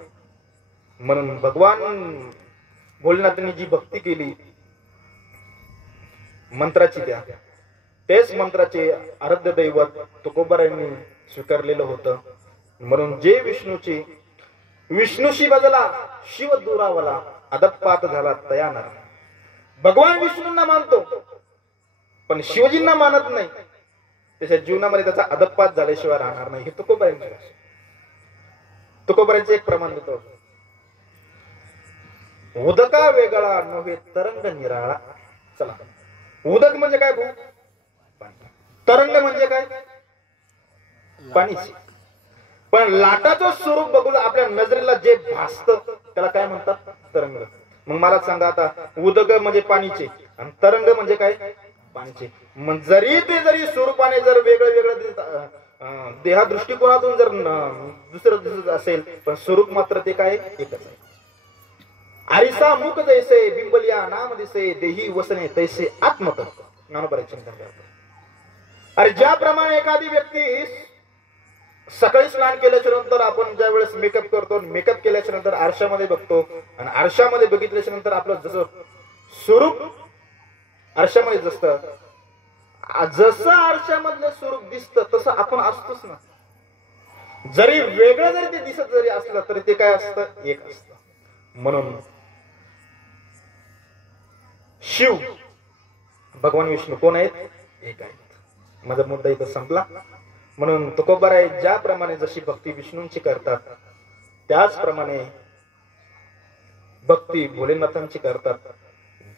म्हणून भगवान भोलेनाथांनी जी भक्ती केली मंत्राची, तेच मंत्राचे आराध्य दैवत तुकोबरायांनी स्वीकारलेलं होतं. म्हणून जे विष्णूची विष्णूशी बदला शिव दुरावला, अदपात झाला तयानर. भगवान विष्णूंना मानतो पण शिवजींना मानत नाही, त्याच्या जीवनामध्ये त्याचा अदपात झाल्याशिवाय राहणार नाही. हे तुकोबारांचे तुकोबारांचे एक प्रमाण देतो. उदका वेगळा नव्हे तरंग निराळा. चला, उदक म्हणजे काय भाऊ? तरंग म्हणजे काय? पाणीच. पण लाटाचं स्वरूप बघून आपल्या नजरेला जे भासत त्याला काय म्हणतात? तरंग. मग मला सांगा आता, उदक म्हणजे पाणीचे आणि तरंग म्हणजे काय? पाणीचे. मग जरी स्वरूपाने जर वेगळं वेगळं देहा दृष्टिकोनातून जर दुसरं दुसरं असेल, पण स्वरूप मात्र ते काय? एकच आहे. आरिसा मुख जैसे बिंबलिया नाम दिसे देही वसने तैसे आत्मतत्व. ज्ञानोबारांचे चिंतन करतो. अरे ज्याप्रमाणे एखादी व्यक्ती सकाळी स्नान केल्याच्या नंतर आपण ज्या वेळेस मेकअप करतो, मेकअप केल्याच्या नंतर आरशामध्ये बघतो आणि आरशामध्ये बघितल्याच्या नंतर आपलं जसं स्वरूप आरशामध्ये जसं आरशामधलं स्वरूप दिसतं तसं आपण असतोच ना. जरी वेगळं जरी ते दिसत जरी असलं तरी ते काय असतं? एक असतं. म्हणून शिव भगवान विष्णू कोण आहेत? एक आहेत. माझा मुद्दा इथं संपला. म्हणून तुकोबाराय ज्याप्रमाणे जशी भक्ती विष्णूंची करतात त्याचप्रमाणे भक्ती भोलेनाथांची करतात.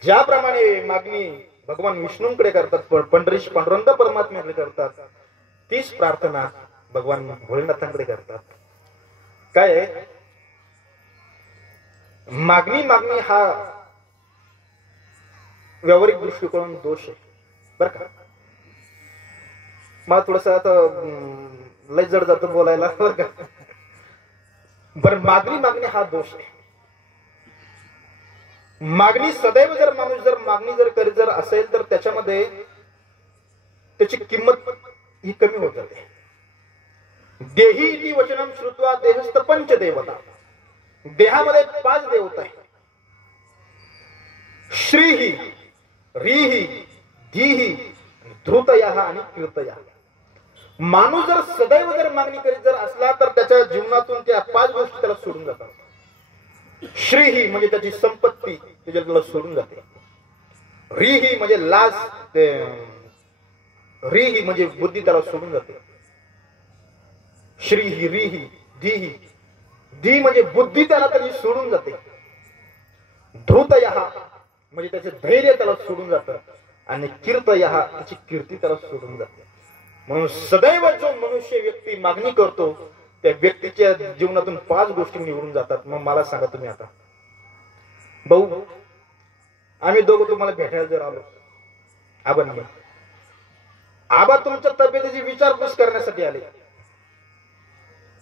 ज्याप्रमाणे मागणी भगवान विष्णूंकडे करतात, पांडुरंग परमात्म्याकडे करतात, तीच प्रार्थना भगवान भोलेनाथांकडे करतात. काय आहे? मागणी हा व्यावहारिक दृष्टिकोन दोष आहे बर का. मला थोडस आता लय जड जातं बोलायला बर का. बरं, मागणी हा दोष आहे. मागणी सदैव जर माणूस जर मागणी जर करीत जर असेल तर त्याच्यामध्ये त्याची किंमत ही कमी होत जाते. देही इति वचनम श्रुत्वा देहस्थ पंच देवता. देहामध्ये 5 देवता आहे. श्रीही, रीही, धीही, धृतया आणि कीर्तया. माणूस जर सदैव जर मागणी करीत जर असला तर त्याच्या जीवनातून त्या 5 गोष्टी त्याला सोडून जातात. श्रीही म्हणजे त्याची संपत्ती त्याला सोडून जाते. रीही म्हणजे लाज, रीही म्हणजे बुद्धी त्याला सोडून जाते. श्रीही, रीही, धीही, धी म्हणजे बुद्धी त्याला त्याची सोडून जाते. धृतया म्हणजे त्याचे धैर्य त्याला सोडून जातं आणि कीर्तया त्याची कीर्ती त्याला सोडून जाते. म्हणून सदैव जो मनुष्य व्यक्ती मागणी करतो त्या व्यक्तीच्या जीवनातून 5 गोष्टी निवडून जातात. मग मला सांगा तुम्ही आता भाऊ, आम्ही दोघं तुम्हाला भेटायला जर आलो, आबा तुमच्या तब्येतीची विचारपूस करण्यासाठी आले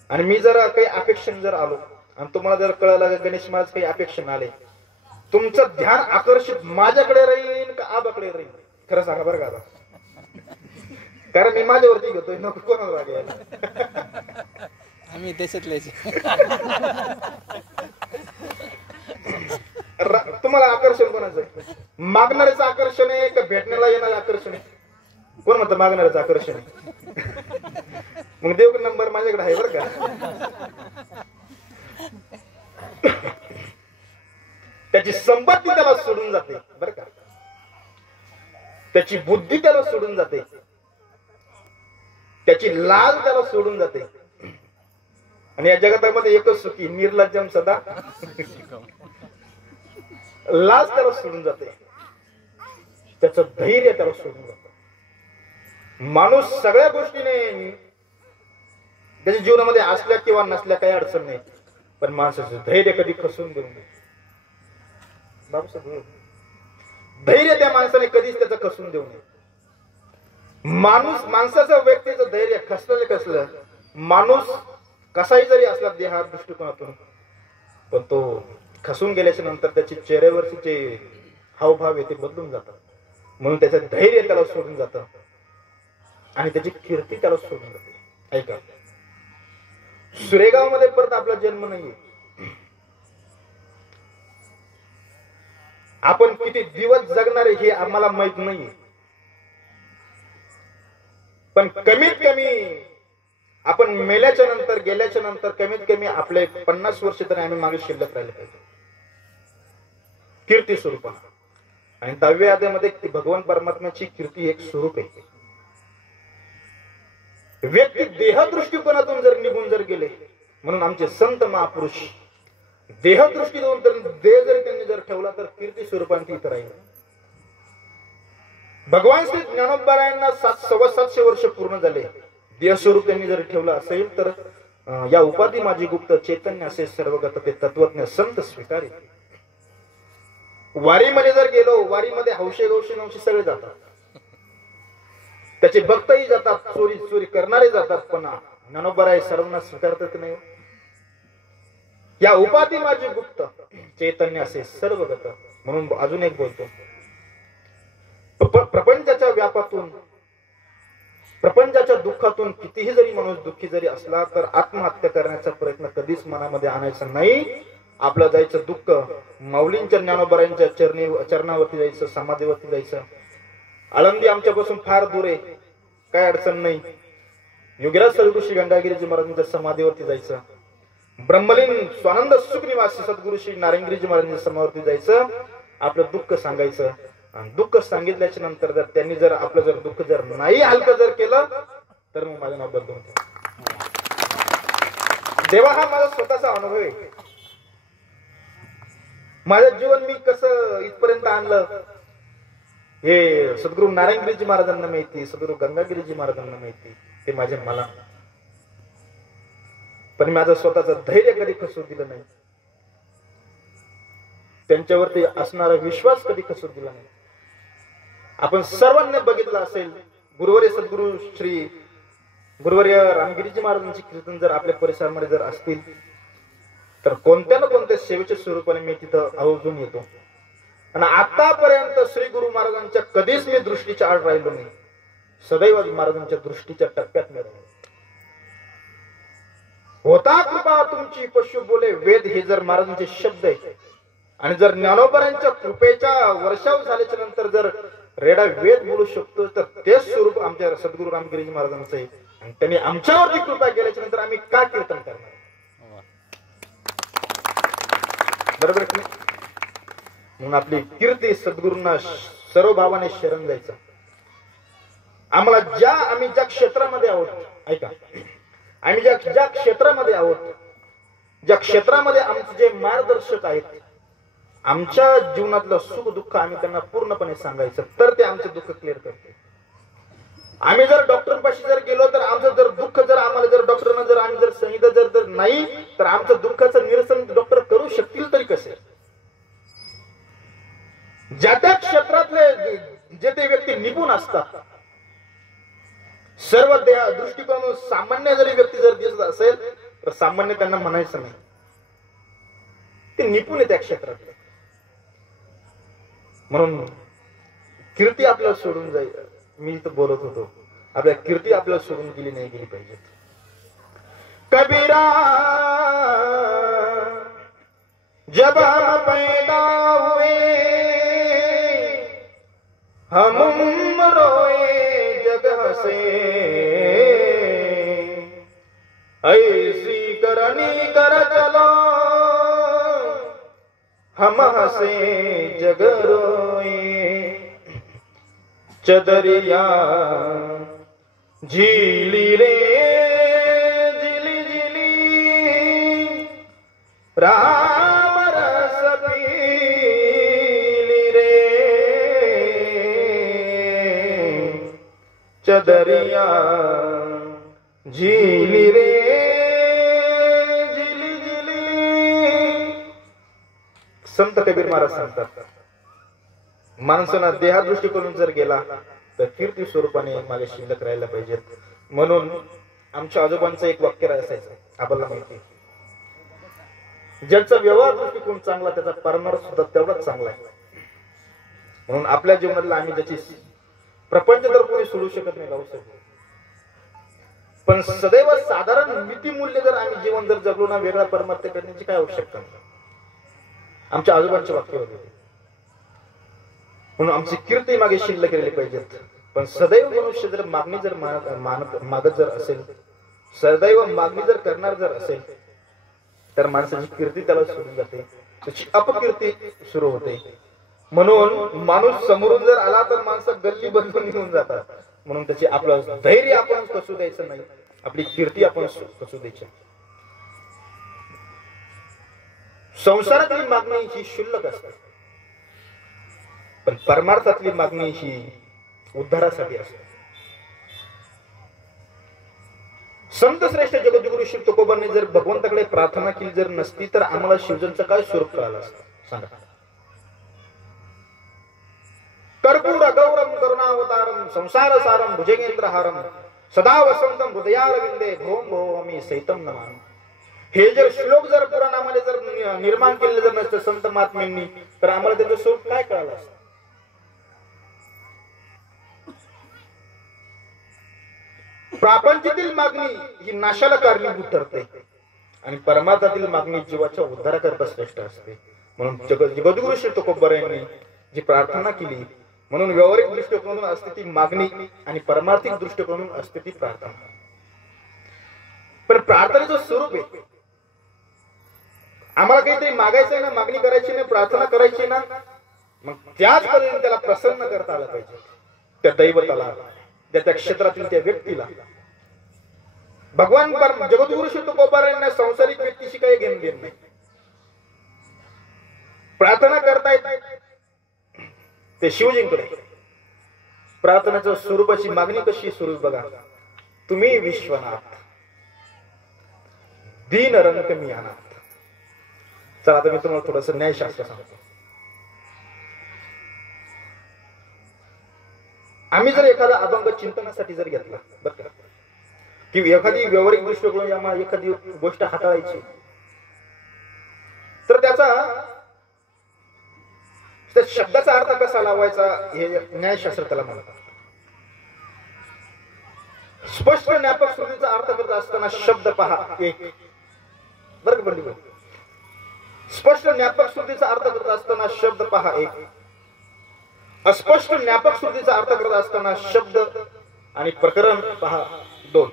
आणि मी जर काही अपेक्षण जर आलो आणि तुम्हाला जर कळलं गणेश महाराज काही अपेक्षण आले, तुमचं ध्यान आकर्षित माझ्याकडे राहील का आबाकडे राहील? खरं सांगा बरं का. कारण मी माझ्यावरती घेतोय, नको कोणाला घ्यायला. आम्ही देशातले. तुम्हाला आकर्षण कोणाचं आहे? मागणाऱ्याचं आकर्षण आहे का भेटण्याला येणारं आकर्षण आहे? कोण म्हणतं मागणाऱ्याचं आकर्षण आहे? मग देव नंबर माझ्याकडे आहे बरं का. त्याची संपत्ती त्याला सोडून जाते बरं का. त्याची बुद्धी त्याला सोडून जाते. त्याची लाज त्याला सोडून जाते. आणि या जगातामध्ये एकच सुखी, निर्लज्जम सदा. लाज त्याला सोडून जाते. त्याचं धैर्य त्याला सोडून जातं. माणूस सगळ्या गोष्टीने त्याच्या जीवनामध्ये असल्या किंवा नसल्या काही अडचण नाही, पण माणसाचं धैर्य कधी खचून देऊ नये. धैर्य त्या माणसाने कधीच त्याचं खचून देऊ नये. माणसाचं व्यक्तीचं धैर्य खचलं माणूस कसाही जरी असला देहा दृष्टिकोनातून, पण तो खसून गेल्याच्या नंतर त्याची चेहऱ्यावरचे जे हावभाव आहे ते बदलून जातात. म्हणून त्याचं धैर्य त्याला सोडून जातं आणि त्याची कीर्ती त्याला सोडून जाते. ऐका, सुरेगाव मध्ये परत आपला जन्म नाहीये. आपण किती दिवस जगणार हे आम्हाला माहित नाहीये, पण कमीत कमी आपण मेल्याच्या नंतर गेल्याच्या नंतर कमीत कमी आपले 50 वर्ष तरी आम्ही मागे शिल्लक राहिले पाहिजे. कीर्ती स्वरूप. आणि 10व्या अध्यायामध्ये भगवान परमात्म्याची कीर्ती एक स्वरूप आहे. व्यक्ती देह दृष्टिकोनातून जर निघून जर गेले, म्हणून आमचे संत महापुरुष देह दृष्टीकोन तर देह जर त्यांनी जर ठेवला तर कीर्ती स्वरूपांती इतर राहील. भगवान श्री ज्ञानोबारायांना 700 वर्ष पूर्ण झाले. देह स्वरूप त्यांनी जर ठेवलं असेल तर या उपाधी माझी गुप्त चैतन्य असे सर्वगत ते तत्वज्ञ संत स्वीकारे. वारीमध्ये जर गेलो, वारीमध्ये हौशे गौशे नवशे सगळे जातात, त्याचे भक्तही जातात, चोरी करणारे जातात, पण ज्ञानोबाराय सर्वांना स्वीकारतात नाही. या उपाधी माझी गुप्त चैतन्य असे सर्वगत. म्हणून अजून एक बोलतो, प्रपंचाच्या व्यापातून, प्रपंचाच्या दुःखातून कितीही जरी माणूस दुःखी जरी असला तर आत्महत्या करण्याचा प्रयत्न कधीच मनामध्ये आणायचा नाही. आपलं जायचं दुःख माऊलींच्या ज्ञानोबारायांच्या चरणावरती जायचं, समाधीवरती जायचं. आळंदी आमच्यापासून फार दूर आहे, काय अडचण नाही. योगीराज सद्गुरू श्री गंगागिरीजी महाराजांच्या समाधीवरती जायचं. ब्रह्मलीन स्वानंद सुख निवासी सद्गुरू श्री नारायणगिरीजी महाराजांच्या समाधीवरती जायचं, आपलं दुःख सांगायचं. आणि दुःख सांगितल्याच्या नंतर जर त्यांनी जर आपलं जर दुःख जर नाही हलकं जर केलं तर मग माझं नाव बदलून ठेव. देवा हा माझा स्वतःचा अनुभव आहे. माझं जीवन मी कसं इथपर्यंत आणलं हे सद्गुरू नारायणगिरीजी महाराजांना माहिती, सद्गुरू गंगागिरीजी महाराजांना माहिती, ते माझ्या मला. पण माझं स्वतःचं धैर्य कधी खचू दिलं नाही, त्यांच्यावरती असणारा विश्वास कधी खचू दिला नाही. आपण सर्वांनी बघितलं असेल, गुरुवर्य सद्गुरू श्री गुरुवर्य रामगिरीजी महाराजांची कीर्तन जर आपल्या परिसरामध्ये जर असतील तर कोणत्या ना कोणत्या सेवेच्या स्वरूपाने मी तिथं आवर्जून येतो. आणि आतापर्यंत श्री गुरु महाराजांच्या कधीच मी दृष्टीच्या आड राहिलो नाही, सदैव महाराजांच्या दृष्टीच्या टप्प्यात मी राहिलो. होता कृपा तुमची पशु बोले वेद, हे जर महाराजांचे शब्द आहे. आणि जर ज्ञानोबारांच्या कृपेच्या वर्षाव झाल्याच्या नंतर जर रेडा वेद बोलू शकतो तर तेच स्वरूप आमच्या सद्गुरू रामगिरीजी महाराजांचं आहे. आणि त्यांनी आमच्यावरती कृपा केल्याच्या नंतर आम्ही का कीर्तन करणार? बरोबर की नाही? म्हणून आपली कीर्ती सद्गुरूंना सर्व भावाने शरण जायचं. आम्हाला आम्ही ज्या क्षेत्रामध्ये आहोत, ऐका, आम्ही ज्या क्षेत्रामध्ये आहोत, ज्या क्षेत्रामध्ये आमचे जे मार्गदर्शक आहेत, आमच्या जीवनातलं सुख दुःख आम्ही त्यांना पूर्णपणे सांगायचं तर ते आमचे दुःख क्लिअर करते. आम्ही जर डॉक्टरांपाशी जर गेलो तर आमचं जर दुःख जर आम्हाला जर डॉक्टरनं जर आम्ही जर सांगितलं जर नाही तर आमचं दुःखाचं निरसन डॉक्टर करू शकतील तरी कसे? ज्या त्या क्षेत्रातले जे ते व्यक्ती निपुण असतात, सर्व दृष्टिकोन सामान्य जरी व्यक्ती जर दिसत असेल तर सामान्य त्यांना म्हणायचं नाही, ते निपुण आहे त्या क्षेत्रातले. म्हणून कीर्ती आपल्याला सोडून जाईल. मी इथं बोलत होतो, आपल्या कीर्ती आपल्याला सोडून गेली नाही गेली पाहिजे. कबीरा जब हम पैदा हुए हम रोए जग हसे, ऐसी करनी कर चलो हम हसे जग रोए. चदरिया झीली रे झिली झिली, राम रस पीली रे. चदरिया झीली रे झिली झिली. संत कबीर महाराज सांगतात, माणसाला देहादृष्टीकडून जर गेला तर कीर्ती स्वरूपाने मागे शिल्लक राहायला पाहिजेत. म्हणून आमच्या आजोबांचं एक वाक्य असायचं, आपल्याला माहिती, ज्यांचा व्यवहार दृष्टिकोन चांगला त्याचा परमार सुद्धा तेवढाच चांगला आहे. म्हणून आपल्या जीवनातला आम्ही ज्याची प्रपंच तर कोणी सोडू शकत नाही, लावू शकतो, पण सदैव साधारण नीतिमूल्य जर आम्ही जीवन जर जगलो ना, वेगळा परमार्थ करण्याची काय आवश्यकता नाही. आमच्या आजोबांचे वाक्य होते. म्हणून आमची कीर्ती मागे शिल्लक केली पाहिजेत. पण सदैव मनुष्य जर मागणी जर मागत जर असेल, सदैव मागणी जर करणार जर असेल तर माणसाची कीर्ती त्याला सोडून जाते. त्याची अपकीर्ती सुरू होते. म्हणून माणूस समोरून जर आला तर माणसं गल्ली बंधून निघून जातात. म्हणून त्याची आपलं धैर्य आपण कसू द्यायचं नाही, आपली कीर्ती आपण कसू द्यायची. संसारातली मागणी ही क्षुल्लक असते, पण परमार्थातली मागणी ही उद्धारासाठी असते. संत श्रेष्ठ जगद्गुरु श्री तुकोबांनी जर भगवंताकडे प्रार्थना केली जर नसती तर आम्हाला शिवजनचं काय स्वरूप कळालं असतं सांगा. कर्पूर गौरम करुणावतारम संसार सारम भुजगेंद्रहारम सदा वसंतम हृदयारविंदे भोम भोमी सैतम नमामि. हे जर श्लोक जर पुराणामध्ये जर निर्माण केले जर नसतं संत महात्म्यांनी तर आम्हाला त्याचं स्वरूप काय कळालं असतं. प्रापंचातील मागणी ही नाशाला कारणीभूत ठरते आणि परमार्थातील मागणी जीवाच्या उद्धाराकरता श्रेष्ठ असते. म्हणून जगद्गुरु श्री तुकोबा यांनी जी प्रार्थना केली म्हणून व्यावहारिक दृष्टिकोनातून असते ती मागणी आणि परमार्थिक दृष्टिकोनातून असते ती प्रार्थना. पण प्रार्थनेचं स्वरूप आहे. आम्हाला काहीतरी मागायचंय ना, मागणी करायची ना, प्रार्थना करायची ना, मग त्याच पद्धतीने त्याला प्रसन्न करता आलं पाहिजे. त्या दैवताला, त्या क्षेत्रातील त्या व्यक्तीला. भगवान जगद्गुरु श्री तुकोबा यांना सांसारिक व्यक्तीशी काही घेणं देणं नाही. प्रार्थना करतायत ते शिवजींकडे. प्रार्थनेचं स्वरूपाची मागणी कशी स्वरूप बघा. तुम्ही विश्वनाथ दीन रंक मी अनाथ. चला आता मी तुम्हाला थोडस न्यायशास्त्र सांगतो. आम्ही जर एखादा अभंग चिंतनासाठी जर घेतला बरं का, की एखादी व्यावहारिक दृष्टिकोन आम्हाला एखादी गोष्ट हाताळायची तर त्याचा त्या शब्दाचा अर्थ कसा लावायचा हे न्यायशास्त्र त्याला म्हणतात. स्पष्ट ज्ञापक श्रुतीचा अर्थ करत असताना शब्द पहा एक. बरं का, स्पष्ट ज्ञापक श्रुतीचा अर्थ करत असताना शब्द पहा एक. अस्पष्ट ज्ञापक श्रुतीचा अर्थ करत असताना शब्द आणि प्रकरण पहा दोन.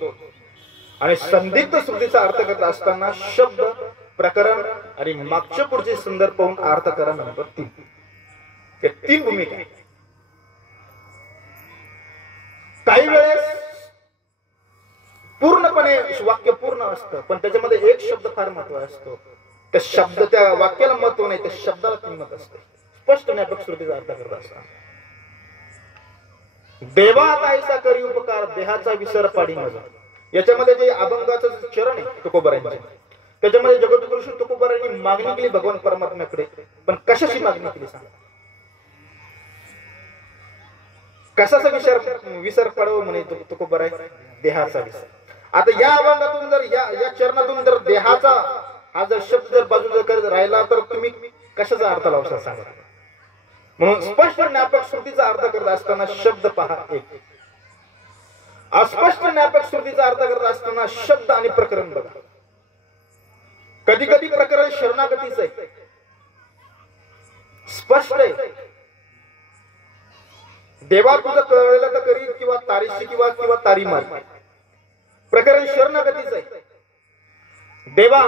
आणि संदिग्ध श्रुतीचा अर्थ करत असताना शब्द प्रकरण आणि मागच्या पुढचे संदर्भ पाहून अर्थ करा नंबर 3. तीन भूमिका. काही वेळेस पूर्णपणे वाक्य पूर्ण असतं पण त्याच्यामध्ये एक शब्द फार महत्त्वाचा असतो. त्या शब्द त्या वाक्याला महत्व नाही, त्या शब्दाला किंमत असते. स्पष्ट ज्ञापक श्रुतीचा अर्थ करत असताना देवा ताईचा करी उपकार देहाचा विसर पाडी माझा. याच्यामध्ये जे अभंगाचं चरण आहे तुकोबारांचे त्याच्यामध्ये जगद्गुरु श्री तुकोबा यांनी मागणी केली भगवान परमात्म्याकडे. पण कशाची मागणी केली सांगा. कशाचा विसर पडाव म्हणे तुकोबा देहाचा विसर. आता या अभंगातून जर या चरणातून जर देहाचा हा जर शब्द जर बाजूला करत राहिला तर तुम्ही कशाचा अर्थ लावसा सांगा. म्हणून स्पष्ट ज्ञापक श्रुतीचा अर्थ करत असताना शब्द पहा एक. अस्पष्ट ज्ञापक श्रुतीचा अर्थ करत असताना शब्द आणि प्रकरण बघा. कधी कधी प्रकरण शरणागतीच आहे, स्पष्ट आहे. देवा तुझं कळलं तर करी किंवा तारीशी किंवा तारी मार. प्रकरण शरणागतीच आहे. देवा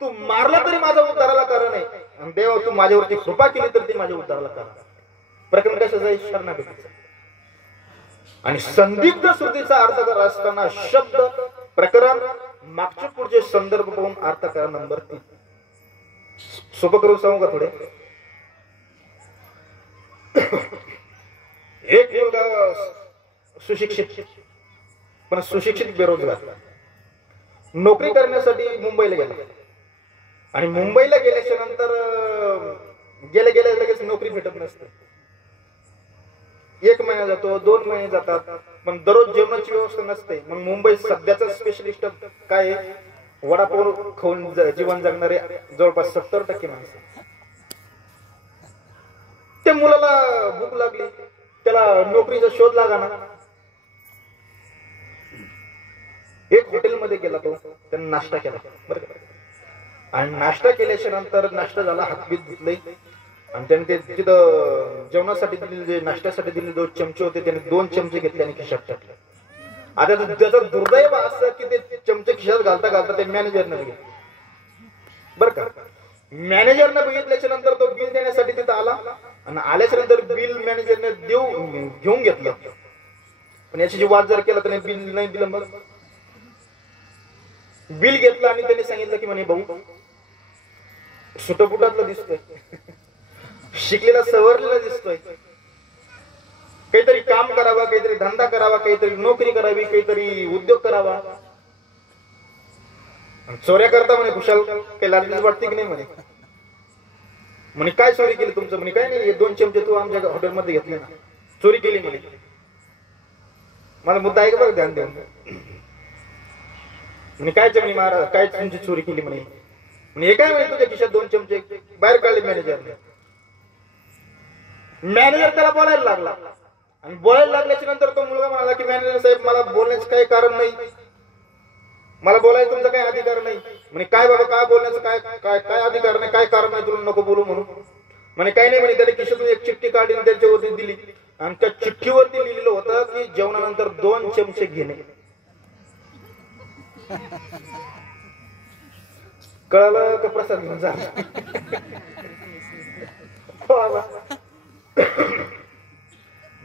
तू मारला तरी माझा उद्धाराला कारण आहे आणि देवा तू माझ्यावरती कृपा केली तर ती माझ्या उद्धाराला कारण. प्रकरण कशाचं आहे? शरणागतीचं. आणि संदिग्ध श्रुतीचा अर्थ करत असताना शब्द प्रकरण मागचे पुढचे संदर्भ पाहून अर्थ करा नंबर 3. सोपं करून सांगू का थोडे. एक मुलगा सुशिक्षित पण सुशिक्षित बेरोजगार नोकरी करण्यासाठी मुंबईला गेला आणि मुंबईला गेल्याच्या नंतर गेल्या लगेच नोकरी भेटत नसते. 1 महिना जातो, 2 महिने जातात पण दररोज जेवणाची व्यवस्था नसते. मग मुंबई सध्याचा स्पेशलिस्ट काय वडापाव खाऊन जीवन जगणारे जवळपास 70% माणसं. त्या मुलाला भूक लागली, त्याला नोकरीचा शोध लागा ना. एक हॉटेलमध्ये गेला तो, त्याने नाश्ता केला बरं का. आणि नाश्ता केल्याच्या नंतर नाश्ता झाला, हातबीत धुतले आणि त्याने ते तिथं जेवणासाठी दिलेले जे नाश्त्यासाठी दिलेले 2 चमचे होते त्याने 2 चमचे घेतले आणि खिशात टाकले. आता त्याचं दुर्दैव असं की ते चमचे खिशात घालता घालता ते मॅनेजरने घेतले बरं का. मॅनेजरने बघितल्याच्या नंतर तो बिल देण्यासाठी तिथं आला आणि आल्याच्या नंतर बिल मॅनेजरने घेऊन घेतलं. पण याची जी वाद जर केला त्याने बिल नाही दिलं. मग बिल घेतलं आणि त्याने सांगितलं की म्हणे भाऊ सुटपुटातलं दिसतोय, शिकलेला सवरलेला दिसतोय, काहीतरी काम करावं, काहीतरी धंदा करावा, काहीतरी नोकरी करावी, काहीतरी उद्योग करावा. चोऱ्या करता म्हणे खुशाल काही लाज वाटते की नाही म्हणे. म्हणे काय चोरी केली तुमचं? म्हणे काय नाही, 2 चमचे तू आमच्या हॉटेलमध्ये घेतले ना, चोरी केली म्हणे. मला मुद्दा आहे का बरं ध्यान देऊन. म्हणे काय चमणी महाराज काय तुमची चोरी केली म्हणे. हे काय म्हणे तुझ्या खिशात 2 चमचे बाहेर काढले मॅनेजरने. मॅनेजर त्याला बोलायला लागला आणि बोलायला लागल्याच्या नंतर तो मुलगा म्हणाला की मॅनेजर साहेब मला बोलण्याचं काही कारण नाही, मला बोलायचं तुमचा काही अधिकार नाही. म्हणे काय बाबा काय बोलण्याचं काय काय काय अधिकार नाही, काय कारण नाही तुला नको बोलू म्हणून. म्हणे काही नाही म्हणे. त्याने खिशातून एक चिठ्ठी काढली त्याच्यावरती दिली आणि त्या चिठ्ठीवरती लिहिलेलं होतं की जेवणानंतर 2 चमचे घेणे. कळलं का प्रसाद घेऊन जा.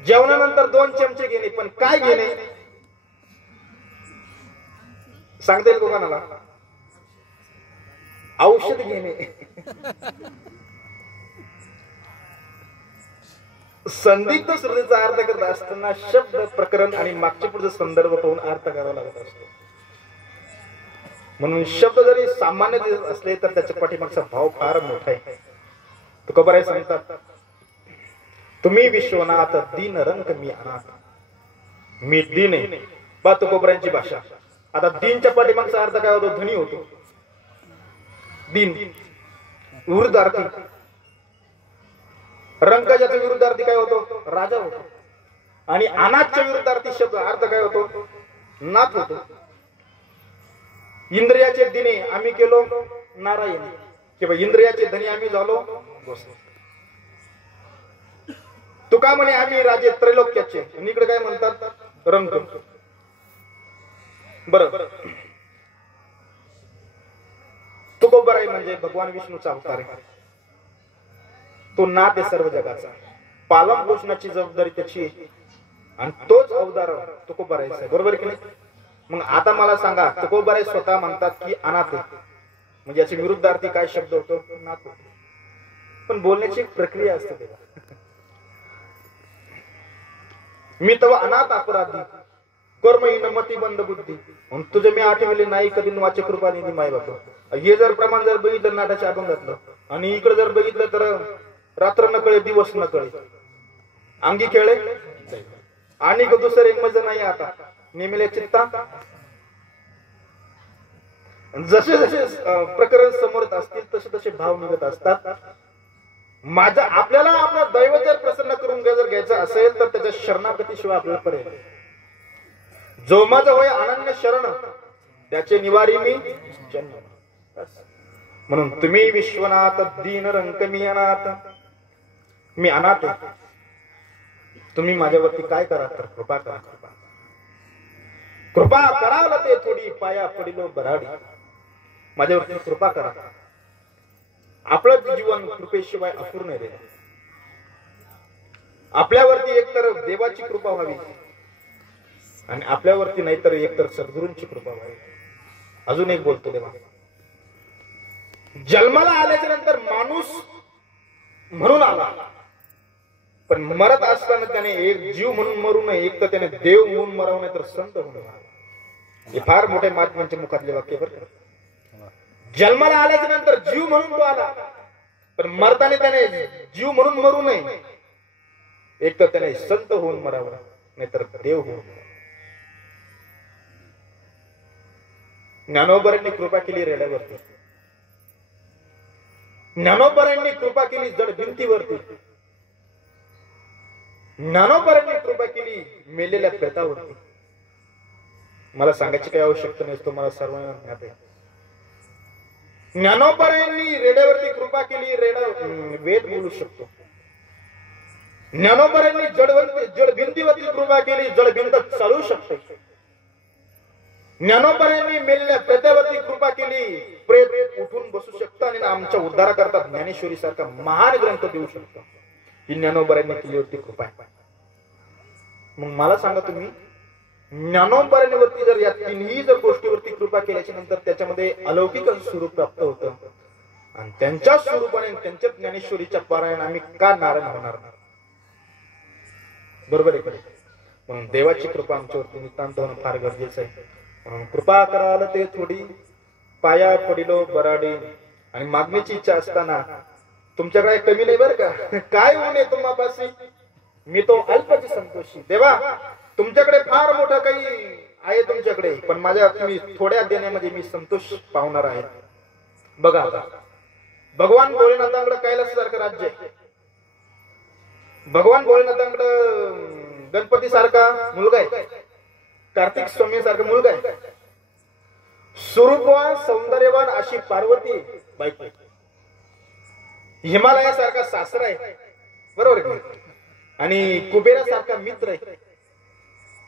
जेवणानंतर 2 चमचे घेणे, पण काय घेणे सांगता येईल कोणाला? औषध घेणे. संदिग्ध श्रुतीचा अर्थ करत असताना शब्द प्रकरण आणि मागचे पुढचे संदर्भ पाहून अर्थ करावा लागत असतो. म्हणून शब्द जरी सामान्य दिसत असले तर त्याच्या पाठीमागचा भाव फार मोठा आहे. तुकोबाराय सांगतात तुम्ही विश्वनाथ दीन रंग मी अनाथ. मी दीन आहे बा तुकोबारायांची भाषा. आता दीनच्या पाठीमागचा अर्थ काय होतो? धनी होतो. दीन विरुद्धार्थी. रंकाच्या विरुद्धार्थी काय होतो? राजा होतो. आणि अनाथच्या विरुद्धार्थी शब्द अर्थ काय होतो? नाथ होतो. इंद्रियाचे दिने आम्ही केलो नारायण, किंवा इंद्रियाचे धनी आम्ही झालो गोसाई. तुका म्हणे आम्ही राजे त्रैलोक्याचे, आणि इकडे काय म्हणतात? रंग. बरं, तुकोबाराय म्हणजे भगवान विष्णूचा अवतार आहे. तो नाथ आहे सर्व जगाचा. पालन पोषणाची जबाबदारी त्याची आहे आणि तोच अवतार तुकोबारायचा आहे. बरोबर की नाही? मग आता मला सांगा, तुकोबाराय स्वतः म्हणतात की अनाथ आहे, म्हणजे याच्या विरुद्धार्थी काय शब्द होतो? नाथ होतो. पण बोलण्याची एक प्रक्रिया असते तेव्हा. मी तेव्हा अनाथ अपराधी कर्महीन मती बंद बुद्धी. तुझे मी आठवले नाही कधी वाचे कृपा निधी माय बाप. हे जर प्रमाण जर बघितलं नाटाच्या अभंगातलं आणि इकडे जर बघितलं तर रात्र न कळे दिवस न कळे अंगी खेळे आणि दुसरे मजा नाही आता नेमेले चित्ता. जसे जसे प्रकरण समोर असतील तसे तसे भाव निघत असतात. माझा आपल्याला आपला दैव जर प्रसन्न करून जर घ्यायचं असेल तर त्याच्या शरणागतीशिवाय आपल्याला पर्याय. जो माझा होय अनन्य शरण त्याचे निवारी मी जन्म. म्हणून तुम्ही विश्वनाथ दीन रंक मी अनाथ. मी अनाथ आहे, तुम्ही माझ्यावरती काय करा तर कृपा करा. कृपा कराल ते थोडी पाया पडिलो बराडी. माझ्यावरती कृपा करा. आपलं जीवन कृपेशिवाय अपूर्ण रे. आपल्यावरती एकतर देवाची कृपा व्हावी आणि आपल्यावरती नाहीतर एकतर सद्गुरूंची कृपा व्हावी. अजून एक बोलतो देवा, जन्माला आल्याच्या नंतर माणूस म्हणून आला, पण मरत असताना त्याने एक जीव म्हणून मरू नये, एक तर त्याने देव म्हणून मरावं नाही तर संत म्हणून. हे फार मोठे महात्म्यांच्या मुखातले वाक्य बरं. जन्माला आल्याच्या नंतर जीव म्हणून तो आला, पण मरताना त्याने जीव म्हणून मरू नये, एक तर त्याने संत होऊन मरावं नाहीतर देव होऊन. ज्ञानोबरांनी कृपा केली रेड्यावरती, ज्ञानोबरांनी कृपा केली जड भिंतीवरती, ज्ञानोबरांनी कृपा केली मेलेल्या प्रेतावरती. मला सांगायची काही आवश्यकता नाही, तुम्हाला सर्वांना ज्ञात आहे. ज्ञानोबरांनी रेड्यावरती कृपा केली, रेडा वेद बोलू शकतो. ज्ञानोबरांनी जड भिंतीवरती कृपा केली, जड भिंत चालू शकते. ज्ञानोबांनी मेलेल्या प्रेतावरती कृपा केली, प्रेत उठून बसू शकतं आणि आमच्या उद्धारा करता ज्ञानेश्वरी सारखा महान ग्रंथ देऊ शकतो. ही ज्ञानोबांनी केली होती कृपा. मग मला सांगा तुम्ही, ज्ञानोबांवरती जर या तिन्ही जर गोष्टीवरती कृपा केल्याच्या नंतर त्याच्यामध्ये अलौकिक स्वरूप प्राप्त होतं आणि त्यांच्या स्वरूपाने त्यांच्या ज्ञानेश्वरीच्या पारायण आम्ही का नारायण होणार? बरोबर आहे का? म्हणून देवाची कृपा आमच्यावरती नितांत होणं फार गरजेचं आहे. म्हणून कृपा कराल ते थोडी, पाया पडिलो बराडी. आणि मागण्याची इच्छा असताना तुमच्याकडे कमी नाही बरं का. काय होऊ नये तुम्हापाशी, मी तो अल्पची संतोषी. देवा तुमच्याकडे फार मोठं काही आहे तुमच्याकडे, पण माझ्या तुम्ही थोड्या देण्यामध्ये मी संतोष पावणार आहे. बघा आता भगवान भोलेनाथांकडे कैलासासारखं राज्य आहे. भगवान भोलेनाथांकडे गणपती सारखा मुलगा आहे, कार्तिक स्वामी सारखा मुलगा आहे, स्वरूपवान सौंदर्यवान अशी पार्वती बायको, हिमालयासारखा सासरा आहे, बरोबर आहे, आणि कुबेरासारखा मित्र आहे.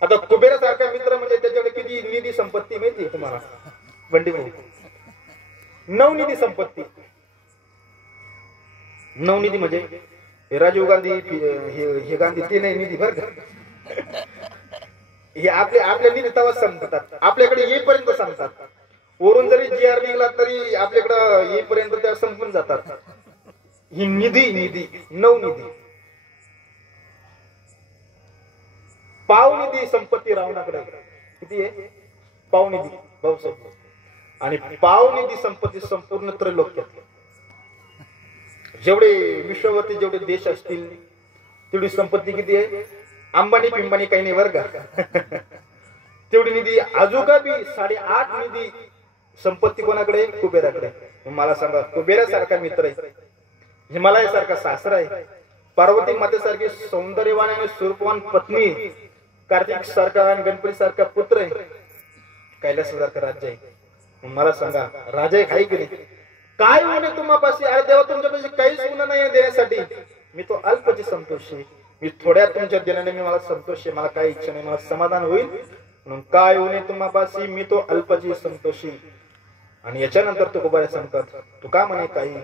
आता कुबेरासारखा मित्र म्हणजे त्याच्याकडे किती निधी संपत्ती माहिती आहे तुम्हाला बंडी भाऊ? नवनिधी संपत्ती. नवनिधी म्हणजे राजीव गांधी हे गांधी ते नाही निधी बरं का. हे आपल्या निधी तेव्हाच संपतात, आपल्याकडे येईपर्यंत संपतात. वरून जरी GR निघला तरी आपल्याकडे येईपर्यंत त्या संपून जातात. ही निधी नवनिधी. पावनिधी संपत्ती रावणाकडे किती आहे? पावनिधी भाऊसाहेब. आणि पावनिधी संपत्ती संपूर्ण त्रैलोक्यात. जेवढे विश्ववरती जेवढे देश असतील तेवढी संपत्ती किती आहे? अंबानी पिंबानी काही नाही बरं का. तेवढी निधी अजून बी 8.5 निधी संपत्ती कोणाकडे? कुबेराकडे. मला सांगा, कुबेरासारखा मित्र आहे, हिमालयासारखा सासरा आहे, पार्वती मातेसारखी सौंदर्यवान आणि स्वरूपवान पत्नी, कार्तिक सारखा आणि गणपती सारखा पुत्र आहे, कैलासासारखं राज्य आहे. मला सांगा राजा आहे की नाही? काय होणे तुम्हापाशी? अरे देवा तुमच्यापाशी काहीच होणं नाही देण्यासाठी. मी तो अल्पची संतोषी, मी थोड्या तुमच्या देण्याने मी मला संतोष आहे, मला काही इच्छा नाही, मला समाधान होईल. म्हणून काय होणे तुम्हापाशी, मी तो अल्पची संतोषी. आणि याच्यानंतर तो कुबाऱ्या सांगतात, तू का म्हणे काही,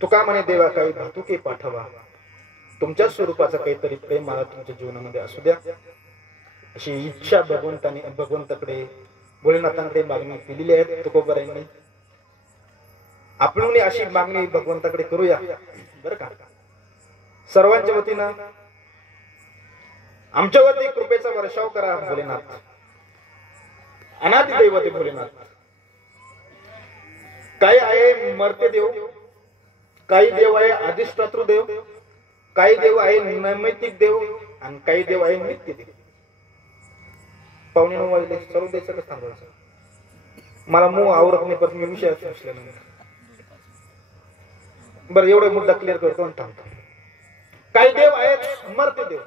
तू का म्हणे देवा काही भातुके पाठवा, तुमच्या स्वरूपाचा काहीतरी प्रेम मला तुमच्या जीवनामध्ये असू द्या. अशी इच्छा भगवंताकडे भोलेनाथांकडे मागणी केलेली आहे तुकोबारायांनी. आपण अशी मागणी भगवंताकडे करूया बरं का. सर्वांच्या वतीनं आमच्यावरती कृपेचा वर्षाव करा भोलेनाथ. अनादि दैवते भोलेनाथ. काही आहे मर्त्य देव, काही देव आहे अधिष्ठातृ देव, काही देव आहे नैमित्तिक देव आणि काही देव आहे नित्य देव. पाहुणे 9 वाजले, सर्व द्यायचं थांबायचं. मला मूळ आवडत नाही, पण मी विषय असल्यानंतर बरं एवढा मुद्दा क्लिअर करतो आणि थांबतो. काही देव आहेत मर्त्य देव,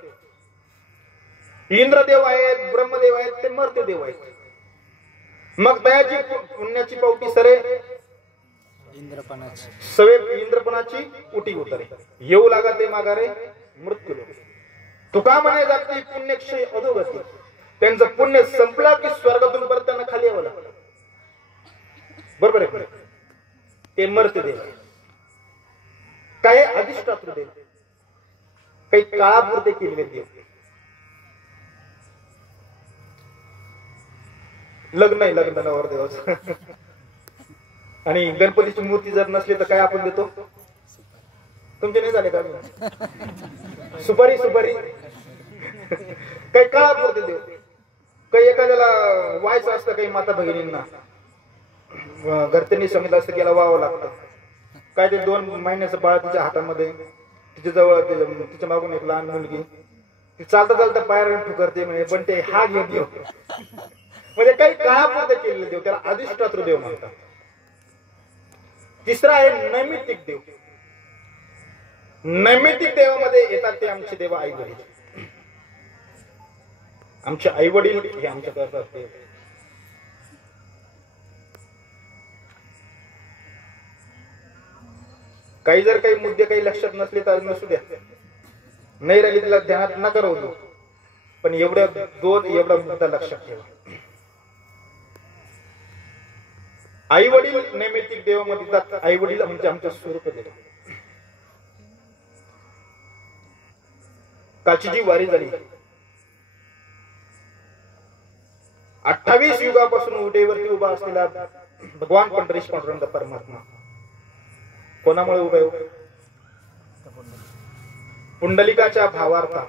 इंद्रदेव आहेत, ब्रह्मदेव आहेत, ते मर्त्य देव आहेत. मग दयाची पुण्याची पावटी सरे, इंद्रपणाची उटी उतरे, येऊ लागा ते माघारे मृत्यू लोक. तुका म्हणे जागती पुण्यक्षय अधोगती. त्यांचं पुण्य संपला की स्वर्गातून परत त्यांना खाली यावं लागलं. बरोबर आहे? ते मर्त्य देव. काही अधिष्ठातृ देव, काही काळापुरते केलेले देव. लग्न आहे, लग्न नवरदेवाचं. आणि गणपतीची मूर्ती जर नसली तर काय आपण देतो? तुमचे नाही झाले का? सुपारी. काही काळापुरते देव, काही एखाद्याला व्हायचं असतं, काही माता भगिनींना घरच्यांनी सांगितलं असतं की याला व्हावं लागतं. काय ते 2 महिन्याचं बाळ तिच्या हातामध्ये, तिच्या जवळ तिच्या मागून एक लहान मुलगी, ती चालता पायावर ठुकरते म्हणे, पण ते हा घेऊन देव. म्हणजे काही काळापुरते केलेले देव, त्याला अधिष्ठातृ देव म्हणतात. तिसरा आहे नैमित्तिक देव. नैमित्तिक देवामध्ये येतात ते आमचे देव आई वडील. आमचे आई वडील हे आमच्या करतात देव. काही जर काही मुद्दे काही लक्षात नसले तर नसू द्या, नाही राहिली तिला ध्यानात नका राहू. पण एवढा मुद्दा लक्षात ठेवा. आई वडील नैमित्तिक देवामध्ये येतात. आई वडील म्हणजे आमचं स्वरूप देव. कालची जी वारी झाली 28 युगापासून उटेवरती उभा असलेला भगवान पंढरीश पांडुरंग परमात्मा कोणामुळे उभा आहे? पुंडलिकाच्या भावार्था.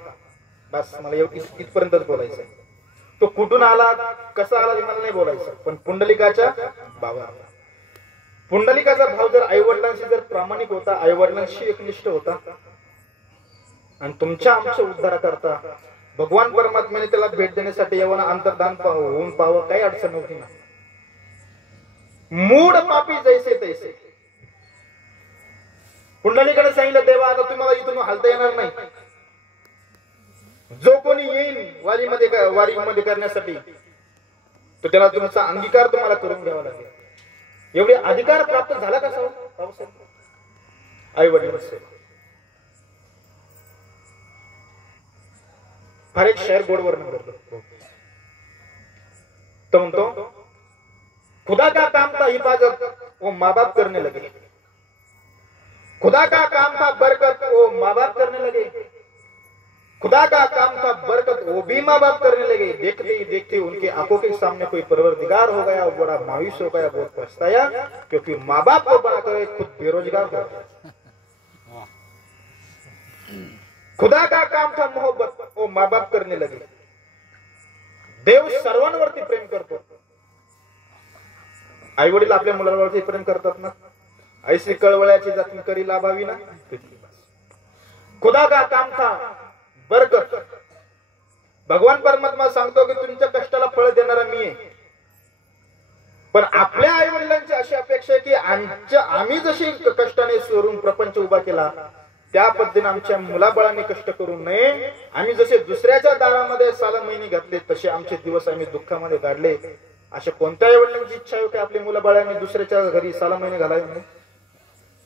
बस मला इथपर्यंतच बोलायचं. तो कुठून आला कसा आला हे मला नाही बोलायचं, पण पुंडलिकाच्या भावार्था. पुंडलिकाचा भाव जर आई वडिलांशी जर प्रामाणिक होता, आई वडिलांशी एकनिष्ठ होता आणि तुमच्या आमच्या उद्धार करता भगवान परमात्म्याने त्याला भेट देण्यासाठी येऊन अंतर्धान होऊन पाहावं, काही अडचण नव्हती ना. मूड पापी जैसे तैसे. पुंडलिकाने सांगितलं देवा आता तुम्हाला इथून हलता येणार नाही. जो कोणी येईल वारीमध्ये करण्यासाठी तो त्याला तुमचा अंगीकार तुम्हाला करून घ्यावा लागेल. एवढे अधिकार प्राप्त झाला कसा आई वडिलांचे. फार एक शेर गोड वर्णन करतो. तो म्हणतो खुदा का काम था हिफाजत वो माँ बाप करने लगे. खुदा का काम था बरकत वो माँ बाप करने लगे. खुदा का काम था बरकत वो भी माँ बाप करने लगे. देखते ही देखते उनके आंखों के सामने कोई परवरदिगार हो गया. वो बड़ा मायूस हो गया, बहुत पछताया, क्योंकि माँ बाप को बनाकर खुद बेरोजगार हो गया. खुदा का काम था मोहब्बत वो माँ बाप करने लगे. देव सर्वांवरती प्रेम करतो. आई वडील आपल्या मुलांवरती प्रेम करतात ना. ऐसी कळवळ्याची जाती करी लाभावी ना. खुदा का काम था बरकत. भगवान परमात्मा सांगतो की तुमच्या कष्टाला फळ देणारा मी आहे. पण आपल्या आई वडिलांची अशी अपेक्षा आहे की आम्ही जशी कष्टाने सोडून प्रपंच उभा केला त्या पद्धतीने आमच्या मुलाबाळांनी कष्ट करू नये. आम्ही जसे दुसऱ्याच्या दारामध्ये साला महिने घातले तसे आमचे दिवस आम्ही दुःखामध्ये काढले. अशा कोणत्या आई वडिलांची इच्छा आहे की आपल्या मुलाबाळांनी दुसऱ्याच्या घरी साला महिने घालावे म्हणून.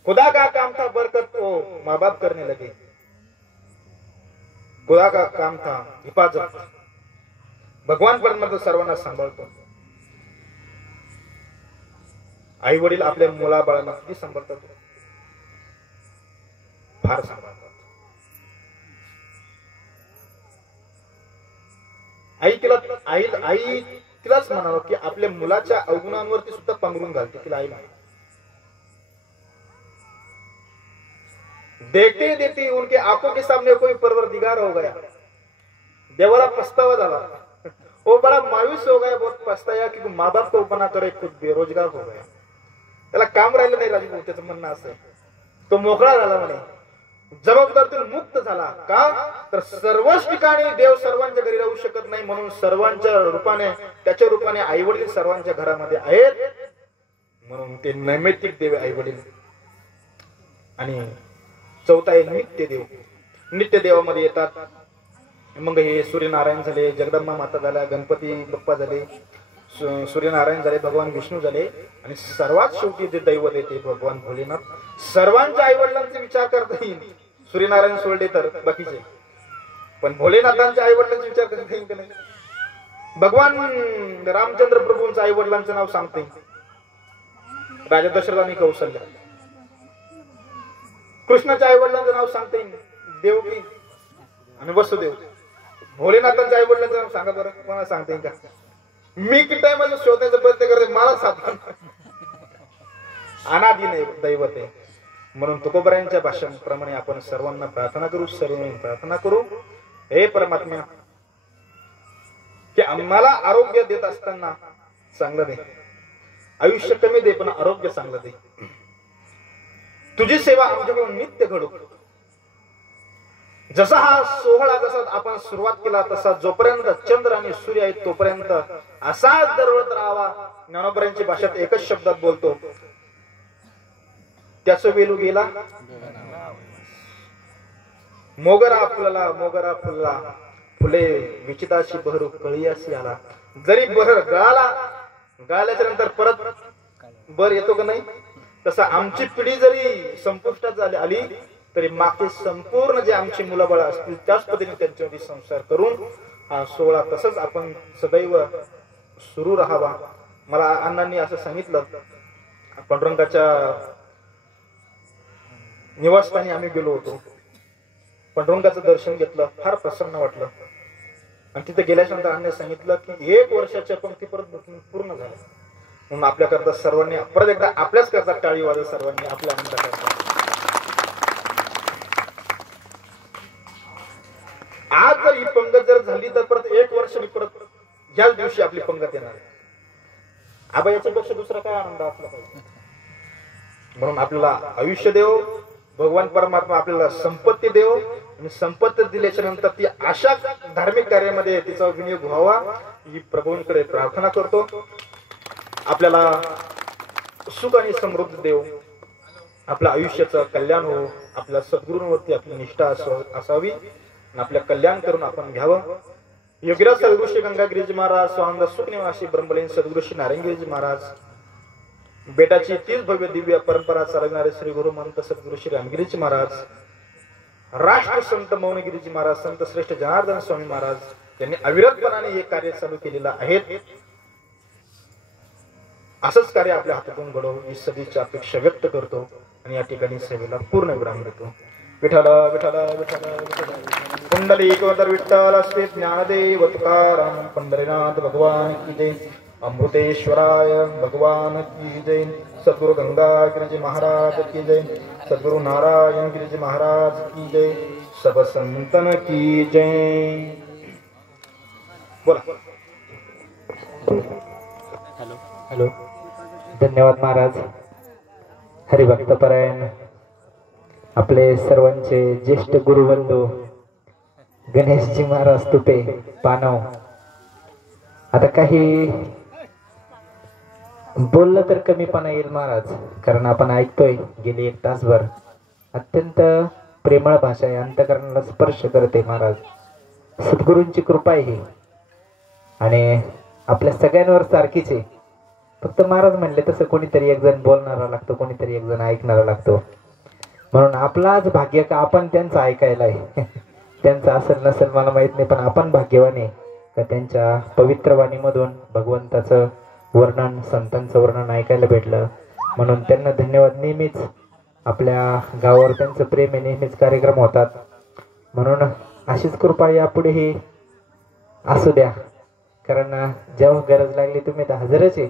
खुदा का काम था बरकत वो माँ बाप करने लगे. खुदा का काम था हिफाजत. भगवान परमात्मा सर्वांना सांभाळतो. आई वडील आपल्या मुलाबाळांना किती सांभाळतात? फार सांभाळतात. आई तिलाच म्हणावं की आपल्या मुलाच्या अवगुणांवरती सुद्धा पांघरून घालते. तिला आई म्हणते. देखते देखते उनके आंखों के सामने कोई परवरदिगार हो गया. देवाला पछतावा झाला. वो बड़ा मायूस हो गया, बहुत पछताया कि माँ बाप को बना करे खुद बेरोजगार हो गया. त्याला काम राहिलं नाही राजू. त्याचं म्हणणं असं तो मोकळा झाला म्हणे. जबाबदारीतून मुक्त झाला. का तर सर्वच ठिकाणी देव सर्वांच्या घरी राहू शकत नाही, म्हणून सर्वांच्या रूपाने त्याच्या रूपाने आई वडील सर्वांच्या घरामध्ये आहेत. म्हणून ते नैमित्तिक देव आई वडील. आणि चौथा आहे नित्य देव. नित्य देवामध्ये येतात मग हे सूर्यनारायण झाले, जगदंबा माता झाल्या, गणपती बाप्पा झाले, सूर्यनारायण झाले, भगवान विष्णू झाले आणि सर्वात शेवटी जे दैवत येते भगवान भोलेनाथ. सर्वांच्या आई वडिलांचे विचार करता येईल. सूर्यनारायण सोडले तर बाकीचे, पण भोलेनाथांच्या आई वडिलांचे विचार करता येईल का नाही? भगवान रामचंद्र प्रभूंच्या आई वडिलांचं नाव सांगते. राजा दशरथ आणि कौशल्य. कृष्णाच्या आई वडिलांचं नाव सांगते देवकी आणि वसुदेव. भोलेनाथांच्या आई वडिलांचं नाव सांगा बरं, कोणाला सांगता येईल का? मी किती टाइम शोधण्याचा प्रयत्न करते, मला साधन अनादी दैवत आहे. म्हणून तुकोबरायांच्या भाषणाप्रमाणे आपण सर्वांना प्रार्थना करू. सर्वांना प्रार्थना करू, हे परमात्मा की आम्हाला आरोग्य देत असताना चांगलं दे. आयुष्य कमी दे पण आरोग्य चांगलं दे. तुझी सेवा आमच्याकडून नित्य घडू. जसा हा सोहळा जसा आपण सुरुवात केला तसा जोपर्यंत चंद्र आणि सूर्य आहेत तोपर्यंत असाच दरवळत राहावा. ज्ञानोबरांची भाषेत एकच शब्दात बोलतो, त्याच वेलू गेला मोगरा फुलला, मोगरा फुलला, फुले विचिताशी बहरू कळीयाशी आला. जरी बहर गळाल्याच्या नंतर परत बर येतो का नाही, तसा आमची पिढी जरी संपुष्टात आली तरी मागचे संपूर्ण जे आमची मुलं बाळ असतील त्याच पद्धतीने त्यांच्यामध्ये संसार करून हा सोहळा तसंच आपण सदैव सुरू राहावा. मला अण्णांनी असं सांगितलं, पांडुरंगाच्या निवासस्थानी आम्ही गेलो होतो, पांडुरंगाचं दर्शन घेतलं, फार प्रसन्न वाटलं. आणि तिथे गेल्याच्या नंतर अण्णांनी सांगितलं की 1 वर्षाच्या पंक्ती परत बुकिंग पूर्ण झालं. म्हणून आपल्याकरता सर्वांनी परत एकदा आपल्याच करता टाळी वाजत सर्वांनी आपल्या आनंदाकरता. आज जर ही पंगत जर झाली तर परत 1 वर्ष मी परत याच दिवशी आपली पंगत येणार. आबा याच्यापेक्षा दुसरा काय आनंद असला पाहिजे. म्हणून आपल्याला आयुष्य देव भगवान परमात्मा, आपल्याला संपत्ती देव, आणि संपत्ती दिल्याच्या नंतर ती अशा धार्मिक कार्यामध्ये तिचा विनियोग व्हावा ही प्रभूंकडे प्रार्थना करतो. आपल्याला सुख आणि समृद्धी देव, आपल्या आयुष्याचं कल्याण हो, आपल्या सद्गुरूंवरती आपली निष्ठा असावी, आपल्या कल्याण करून आपण घ्यावं. योगीराज सद्गुरू श्री गंगागिरीजी महाराज, स्वानंद सुखनिवासी ब्रह्मलीन सद्गुरू श्री नारायणगिरीजी महाराज, बेटाची 30 भव्य दिव्य परंपरा चालवणारे श्री गुरु महंत सद्गुरू श्री रामगिरीजी महाराज, राष्ट्र संत मौनगिरीजी महाराज, संत श्रेष्ठ जनार्दन स्वामी महाराज यांनी अविरतपणाने हे कार्य चालू केलेलं आहे. असंच कार्य आपल्या हातातून घडो ही सदिच्छा अपेक्षा व्यक्त करतो आणि या ठिकाणी सेवेला पूर्ण विराम देतो. विठ्ठल विठ्ठल विठ्ठल विठ्ठल. कुंडलिक वरद विठ्ठल श्री ज्ञानदेव तुकाराम पंढरीनाथ भगवान की जय. अमृतेश्वराय भगवान की जय. सद्गुरु गंगा गिरिजी महाराज की जय. सद्गुरु नारायण गिरिजी महाराज की जय. सब संतन की जय. बोला. हॅलो. धन्यवाद महाराज. हरिभक्तपरायण आपले सर्वांचे ज्येष्ठ गुरुबंधू गणेशजी महाराज तुपे पानव. आता काही बोललं तर कमीपणा येईल महाराज, कारण आपण ऐकतोय गेली 1 तासभर. अत्यंत प्रेमळ भाषा आहे, अंतःकरणाला स्पर्श करते महाराज. सद्गुरूंची कृपा आहे ही, आणि आपल्या सगळ्यांवर सारखीच आहे. फक्त महाराज म्हणले तसं कोणीतरी एक जण बोलणारा लागतो, कोणीतरी एक जण ऐकणारा लागतो. म्हणून आपलं आज भाग्य का आपण त्यांचं ऐकायला आहे. त्यांचं असेल नसेल मला माहित नाही, पण आपण भाग्यवान आहे का त्यांच्या पवित्र वाणीमधून भगवंताचं वर्णन, संतांचं वर्णन ऐकायला भेटलं. म्हणून त्यांना धन्यवाद. नेहमीच आपल्या गावावर त्यांचं प्रेम आहे, नेहमीच कार्यक्रम होतात. म्हणून अशीच कृपा यापुढेही असू द्या, कारण जेव्हा गरज लागली तुम्ही तर हजरच आहे.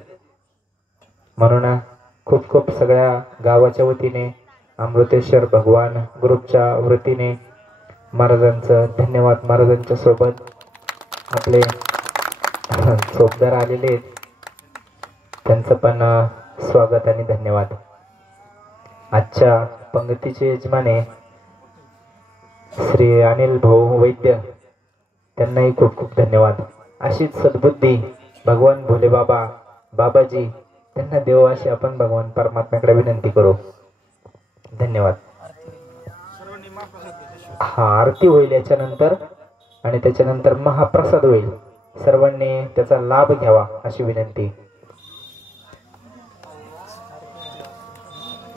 म्हणून खूप खूप सगळ्या गावाच्या वतीने, अमृतेश्वर भगवान ग्रुपच्या वतीने महाराजांचं धन्यवाद. महाराजांच्या सोबत आपले चोपदार आलेले आहेत, त्यांचं पण स्वागत आणि धन्यवाद. आजच्या पंगतीचे यजमाने श्री अनिल भाऊ वैद्य, त्यांनाही खूप खूप धन्यवाद. अशीच सद्बुद्धी भगवान भोले बाबा बाबाजी त्यांना देव, अशी आपण भगवान परमात्म्याकडे विनंती करू. धन्यवाद. हा आरती होईल याच्यानंतर, आणि त्याच्यानंतर महाप्रसाद होईल. सर्वांनी त्याचा लाभ घ्यावा अशी विनंती.